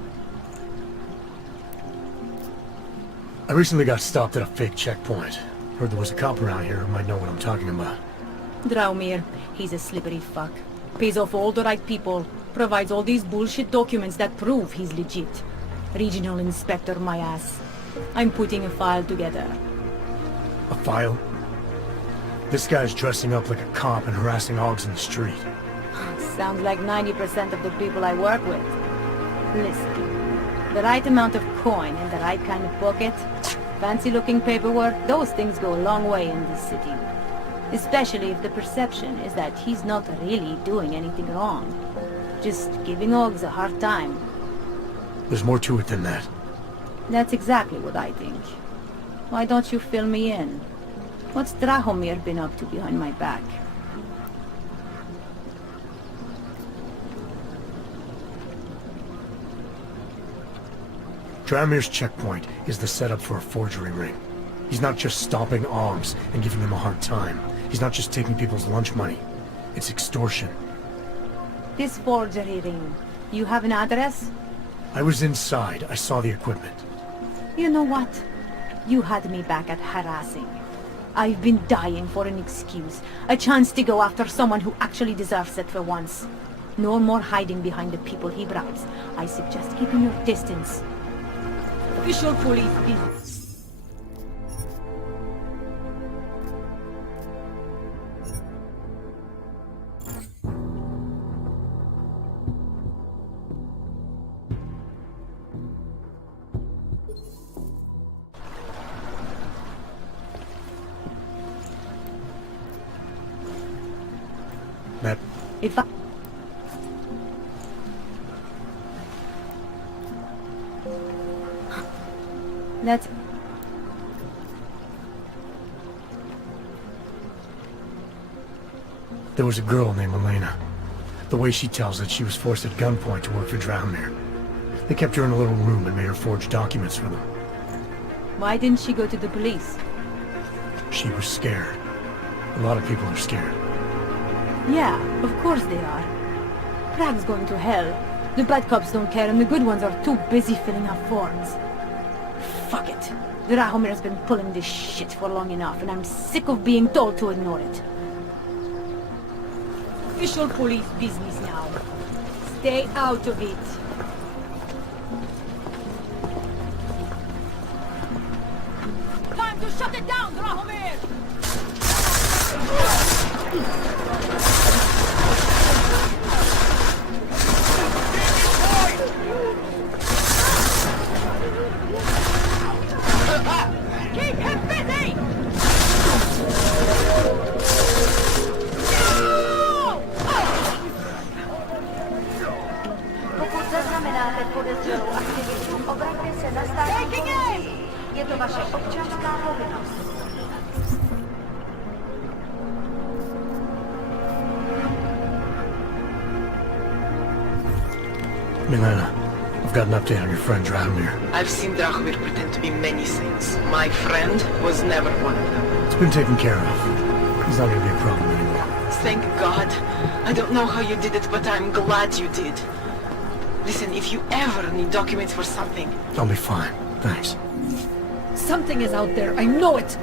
I recently got stopped at a fake checkpoint. Heard there was a cop around here who might know what I'm talking about. Draumir, he's a slippery fuck. Pays off all the right people. Provides all these bullshit documents that prove he's legit. Regional Inspector, my ass. I'm putting a file together. A file? This guy's dressing up like a cop and harassing Augs in the street. Sounds like 90% of the people I work with. Listen, the right amount of coin and the right kind of pocket, fancy-looking paperwork, those things go a long way in this city. Especially if the perception is that he's not really doing anything wrong. Just giving Augs a hard time. There's more to it than that. That's exactly what I think. Why don't you fill me in? What's Drahomir been up to behind my back? Drahomir's checkpoint is the setup for a forgery ring. He's not just stopping Augs and giving them a hard time. He's not just taking people's lunch money. It's extortion. This forgery ring, you have an address? I was inside. I saw the equipment. You know what? You had me back at harassing. I've been dying for an excuse. A chance to go after someone who actually deserves it for once. No more hiding behind the people he bribes. I suggest keeping your distance. Official police business. That... If I... That's... There was a girl named Elena. The way she tells it, she was forced at gunpoint to work for Drahomir. They kept her in a little room and made her forge documents for them. Why didn't she go to the police? She was scared. A lot of people are scared. Yeah, of course they are. Prague's going to hell. The bad cops don't care and the good ones are too busy filling out forms. Fuck it. Drahomir's been pulling this shit for long enough and I'm sick of being told to ignore it. Official police business now. Stay out of it. Time to shut it down, Drahomir! Keep him busy! Pokud zaznamenáte podezřelou aktivitu, obraťte se na státní policii. Je to vaše občanská povinnost. Milena, I've got an update on your friend Drahomir. I've seen Drahomir pretend to be many things. My friend was never one of them. It's been taken care of. He's not gonna be a problem anymore. Thank God. I don't know how you did it, but I'm glad you did. Listen, if you ever need documents for something... I'll be fine. Thanks. Something is out there. I know it.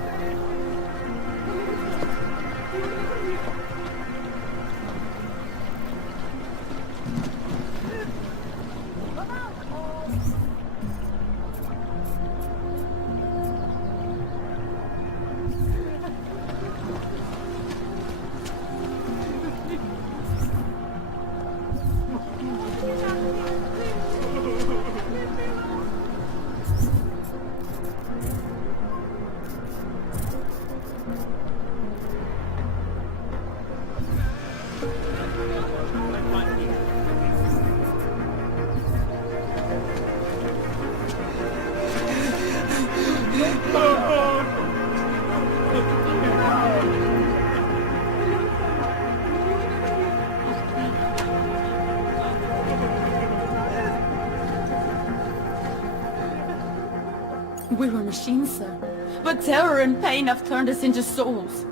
We were machines, sir. But terror and pain have turned us into souls.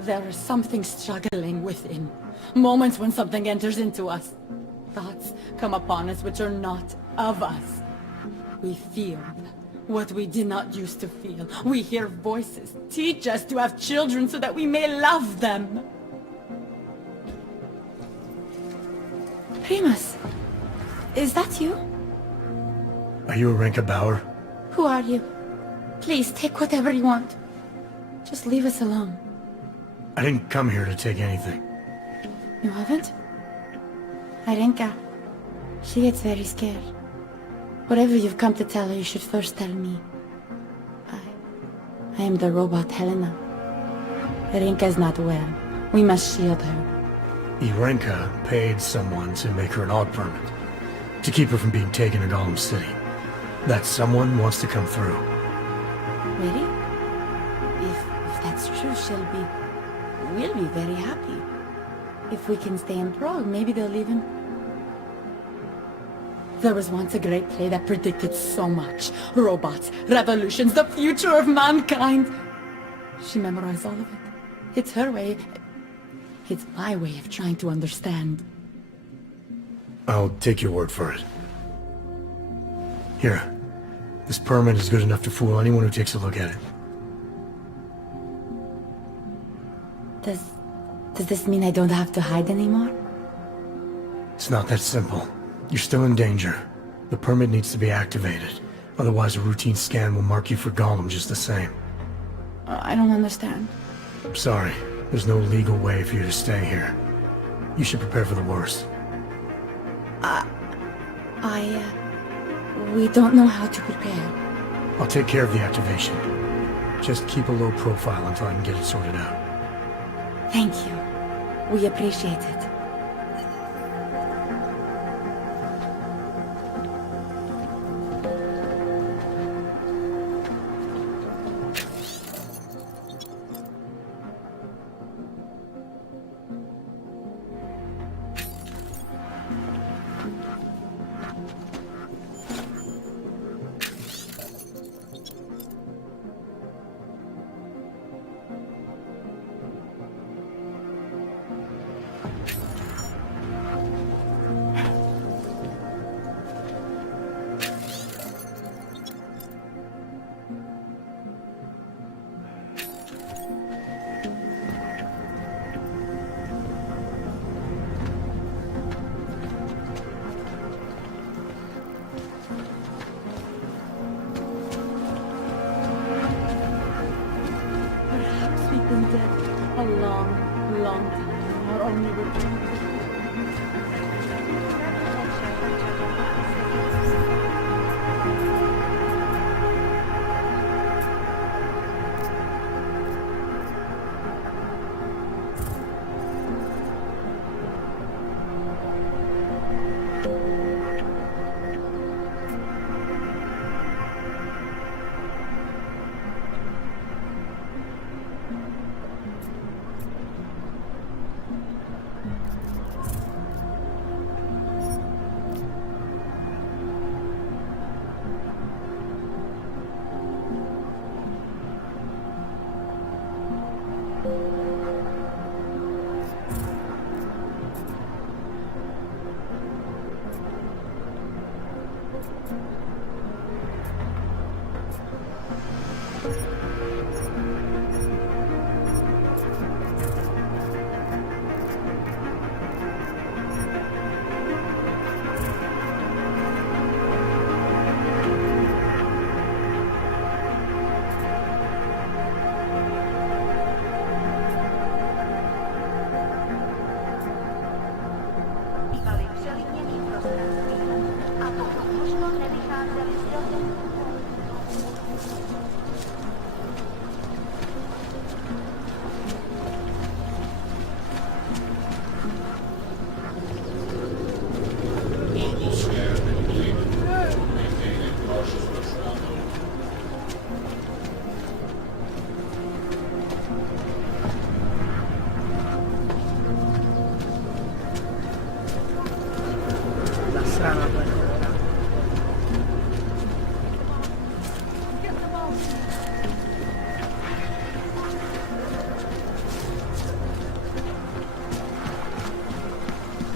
There is something struggling within. Moments when something enters into us. Thoughts come upon us which are not of us. We feel what we did not used to feel. We hear voices teach us to have children so that we may love them. Primus, is that you? Are you Renka Bauer? Who are you? Please, take whatever you want. Just leave us alone. I didn't come here to take anything. You haven't? Arenka. She gets very scared. Whatever you've come to tell her, you should first tell me. I am the robot Helena. Arenka is not well. We must shield her. Irenka paid someone to make her an AUG permit. To keep her from being taken to Gollum City. That someone wants to come through. Really? If that's true, we'll be very happy. If we can stay in Prague, maybe they'll even... There was once a great play that predicted so much. Robots, revolutions, the future of mankind. She memorized all of it. It's her way. It's my way of trying to understand. I'll take your word for it. Here. This permit is good enough to fool anyone who takes a look at it. Does this mean I don't have to hide anymore? It's not that simple. You're still in danger. The permit needs to be activated. Otherwise, a routine scan will mark you for Gollum just the same. I don't understand. Sorry. There's no legal way for you to stay here. You should prepare for the worst. We don't know how to prepare. I'll take care of the activation. Just keep a low profile until I can get it sorted out. Thank you. We appreciate it. A long, long time. Not only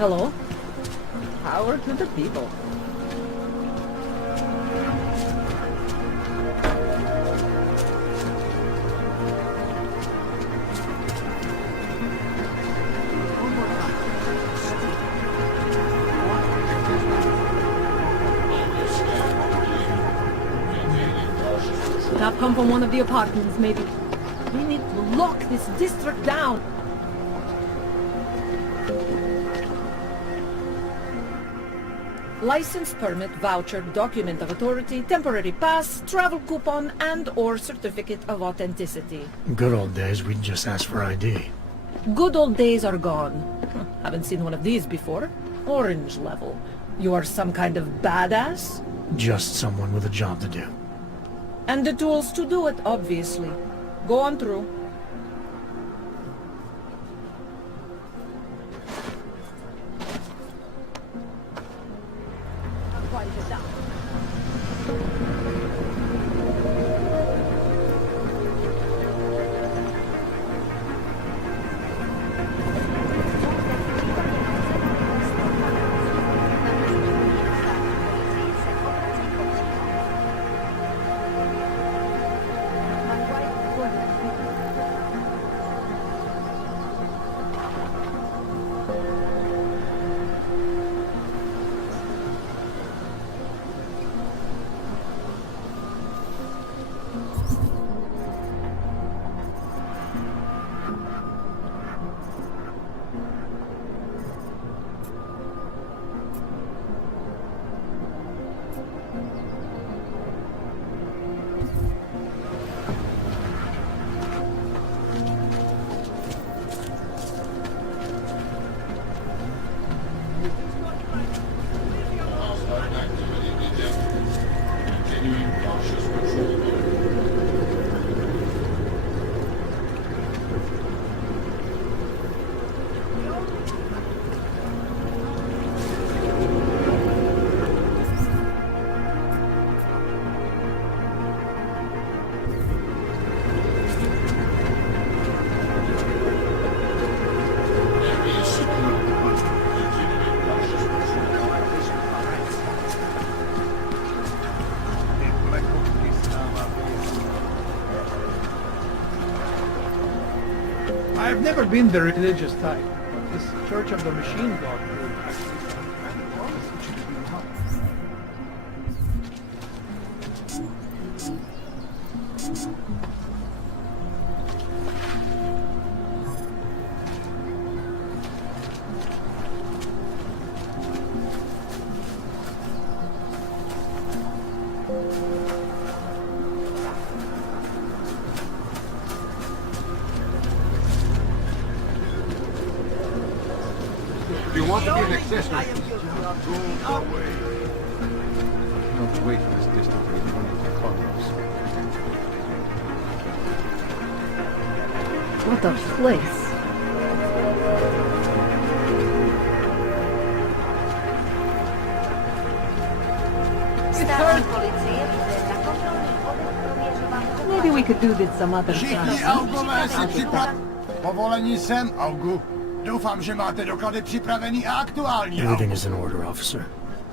Hello? Power to the people. have come from one of the apartments, maybe. We need to lock this district down. License, permit, voucher, document of authority, temporary pass, travel coupon, and/or certificate of authenticity. Good old days, we'd just ask for ID. Good old days are gone. Haven't seen one of these before. Orange level. You are some kind of badass? Just someone with a job to do. And the tools to do it, obviously. Go on through. I've never been the religious type, but this Church of the Machine God group actually kind of promised it should be enough. If you want to be an accessory, go away. Not wait for this district to be turned into condos. What a place. Maybe we could do this some other Všichni time. Augové si připraveni. Povolení sem, Augu. Doufám, že máte doklady připravený a aktuální, Everything Augu. is in order, officer.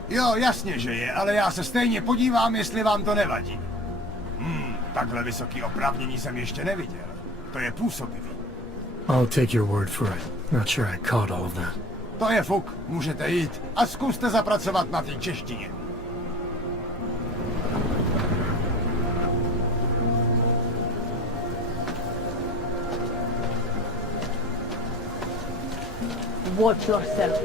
Jo, jasně, že je, ale já se stejně podívám, jestli vám to nevadí. Takhle vysoký oprávnění jsem ještě neviděl. To je působivý. I'll take your word for it. Not sure I caught all of that. To je fuk, můžete jít a zkuste zapracovat na té češtině. Watch yourself.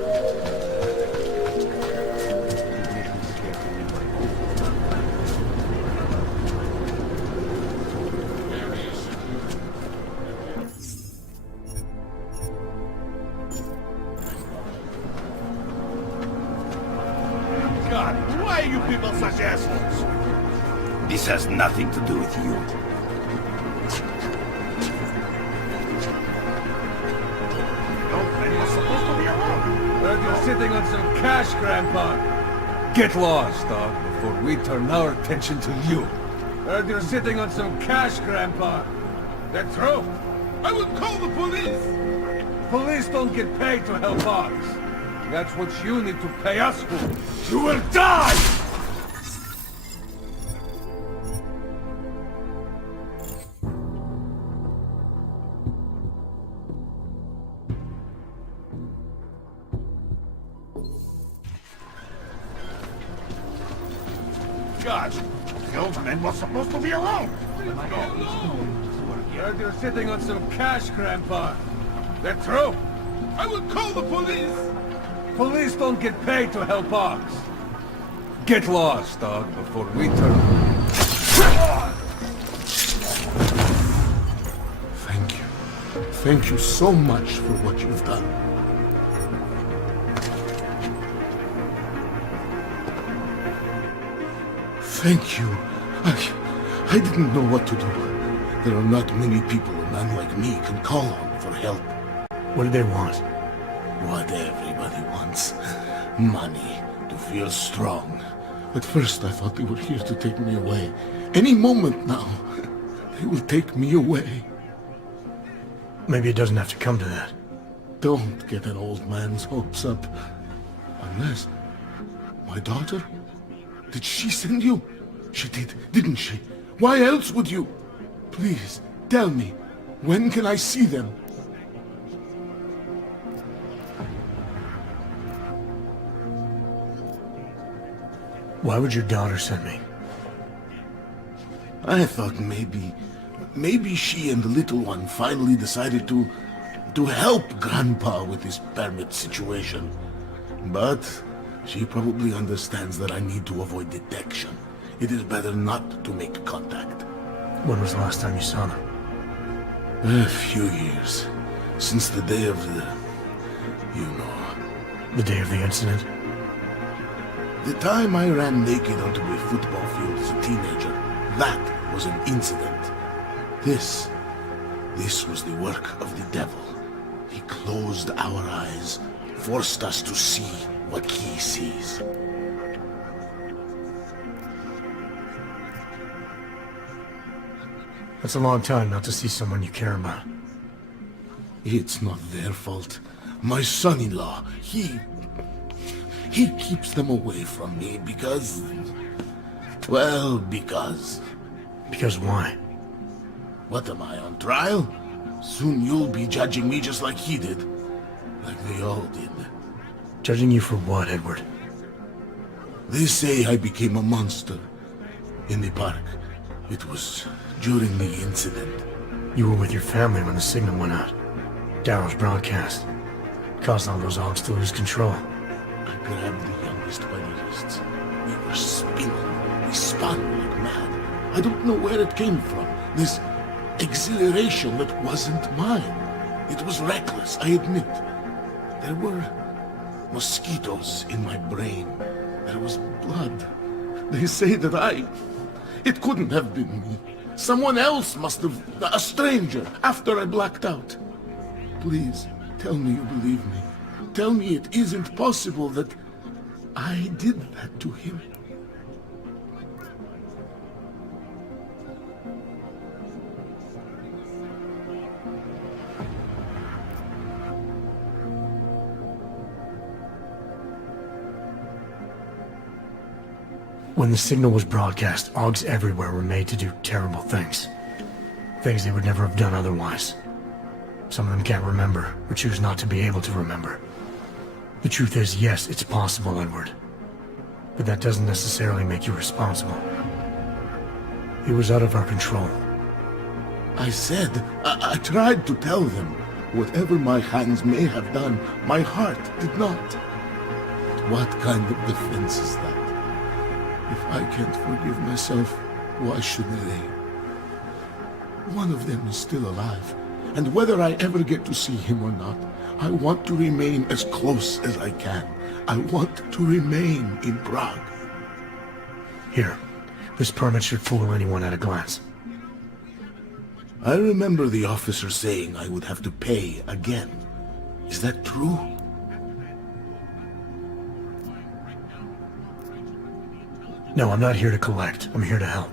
God, why are you people such assholes? This has nothing to do with you. Heard you're sitting on some cash, Grandpa. Get lost, dog, before we turn our attention to you. Heard you're sitting on some cash, Grandpa. That's true. I would call the police. Police don't get paid to help us. That's what you need to pay us for. You will die! God, charge. The old man was supposed to be alone. Heard you're sitting on some cash, Grandpa. That true? I will call the police. Police don't get paid to help Ox. Get lost, dog, before we turn. Thank you. Thank you so much for what you've done. Thank you. I didn't know what to do. There are not many people a man like me can call on for help. What do they want? What everybody wants. Money. To feel strong. At first I thought they were here to take me away. Any moment now, they will take me away. Maybe it doesn't have to come to that. Don't get an old man's hopes up. Unless... My daughter? Did she send you? She did, didn't she? Why else would you? Please, tell me. When can I see them? Why would your daughter send me? I thought maybe she and the little one finally decided to help Grandpa with his permit situation. But she probably understands that I need to avoid detection. It is better not to make contact. When was the last time you saw them? A few years. Since the day of the... you know. The day of the incident? The time I ran naked onto a football field as a teenager, that was an incident. This was the work of the devil. He closed our eyes, forced us to see what he sees. That's a long time not to see someone you care about. It's not their fault. My son-in-law, he keeps them away from me because... well, because... Because why? What am I, on trial? Soon you'll be judging me just like he did. Like they all did. Judging you for what, Edward? They say I became a monster. In the park. It was during the incident. You were with your family when the signal went out. Darrow's broadcast. Caused all those Augs to lose control. I grabbed the youngest by the wrists. We were spinning. We spun like mad. I don't know where it came from. This exhilaration that wasn't mine. It was reckless, I admit. There were mosquitoes in my brain. There was blood. They say that it couldn't have been me. Someone else must have... a stranger, after I blacked out. Please, tell me you believe me. Tell me it isn't possible that I did that to him. When the signal was broadcast, Augs everywhere were made to do terrible things. Things they would never have done otherwise. Some of them can't remember, or choose not to be able to remember. The truth is, yes, it's possible, Edward. But that doesn't necessarily make you responsible. It was out of our control. I said, I tried to tell them. Whatever my hands may have done, my heart did not. What kind of defense is that? If I can't forgive myself, why should they? One of them is still alive, and whether I ever get to see him or not, I want to remain as close as I can. I want to remain in Prague. Here, this permit should fool anyone at a glance. I remember the officer saying I would have to pay again. Is that true? No, I'm not here to collect. I'm here to help.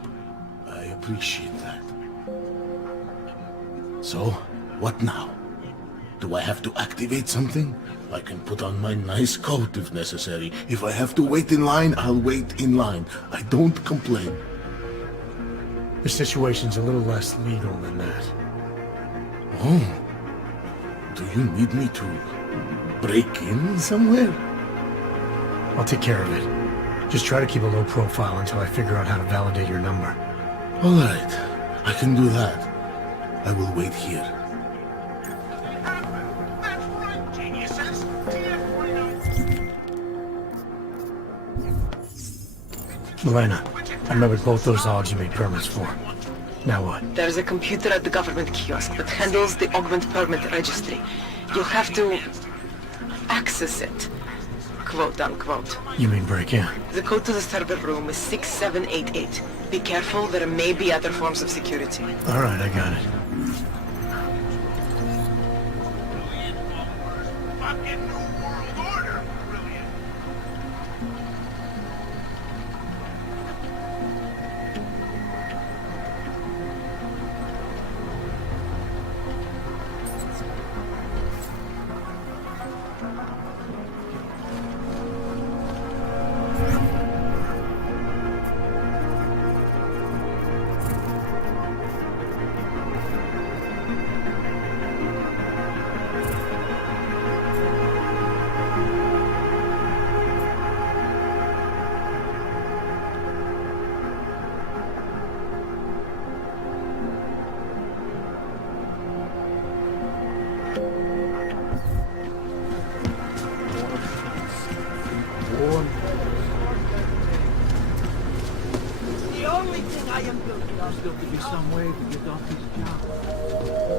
I appreciate that. So, what now? Do I have to activate something? I can put on my nice coat if necessary. If I have to wait in line, I'll wait in line. I don't complain. The situation's a little less legal than that. Oh. Do you need me to break in somewhere? I'll take care of it. Just try to keep a low profile until I figure out how to validate your number. All right. I can do that. I will wait here. That's right, geniuses. Milena, I remembered both those Augs you made permits for. Now what? There's a computer at the government kiosk that handles the augment permit registry. You'll have to access it, quote unquote. You mean break in? The code to the server room is 6788. Be careful, there may be other forms of security. All right, I got it. Fucking New World Order. Brilliant. The only thing I am building on. There's got to be some way to get off this job.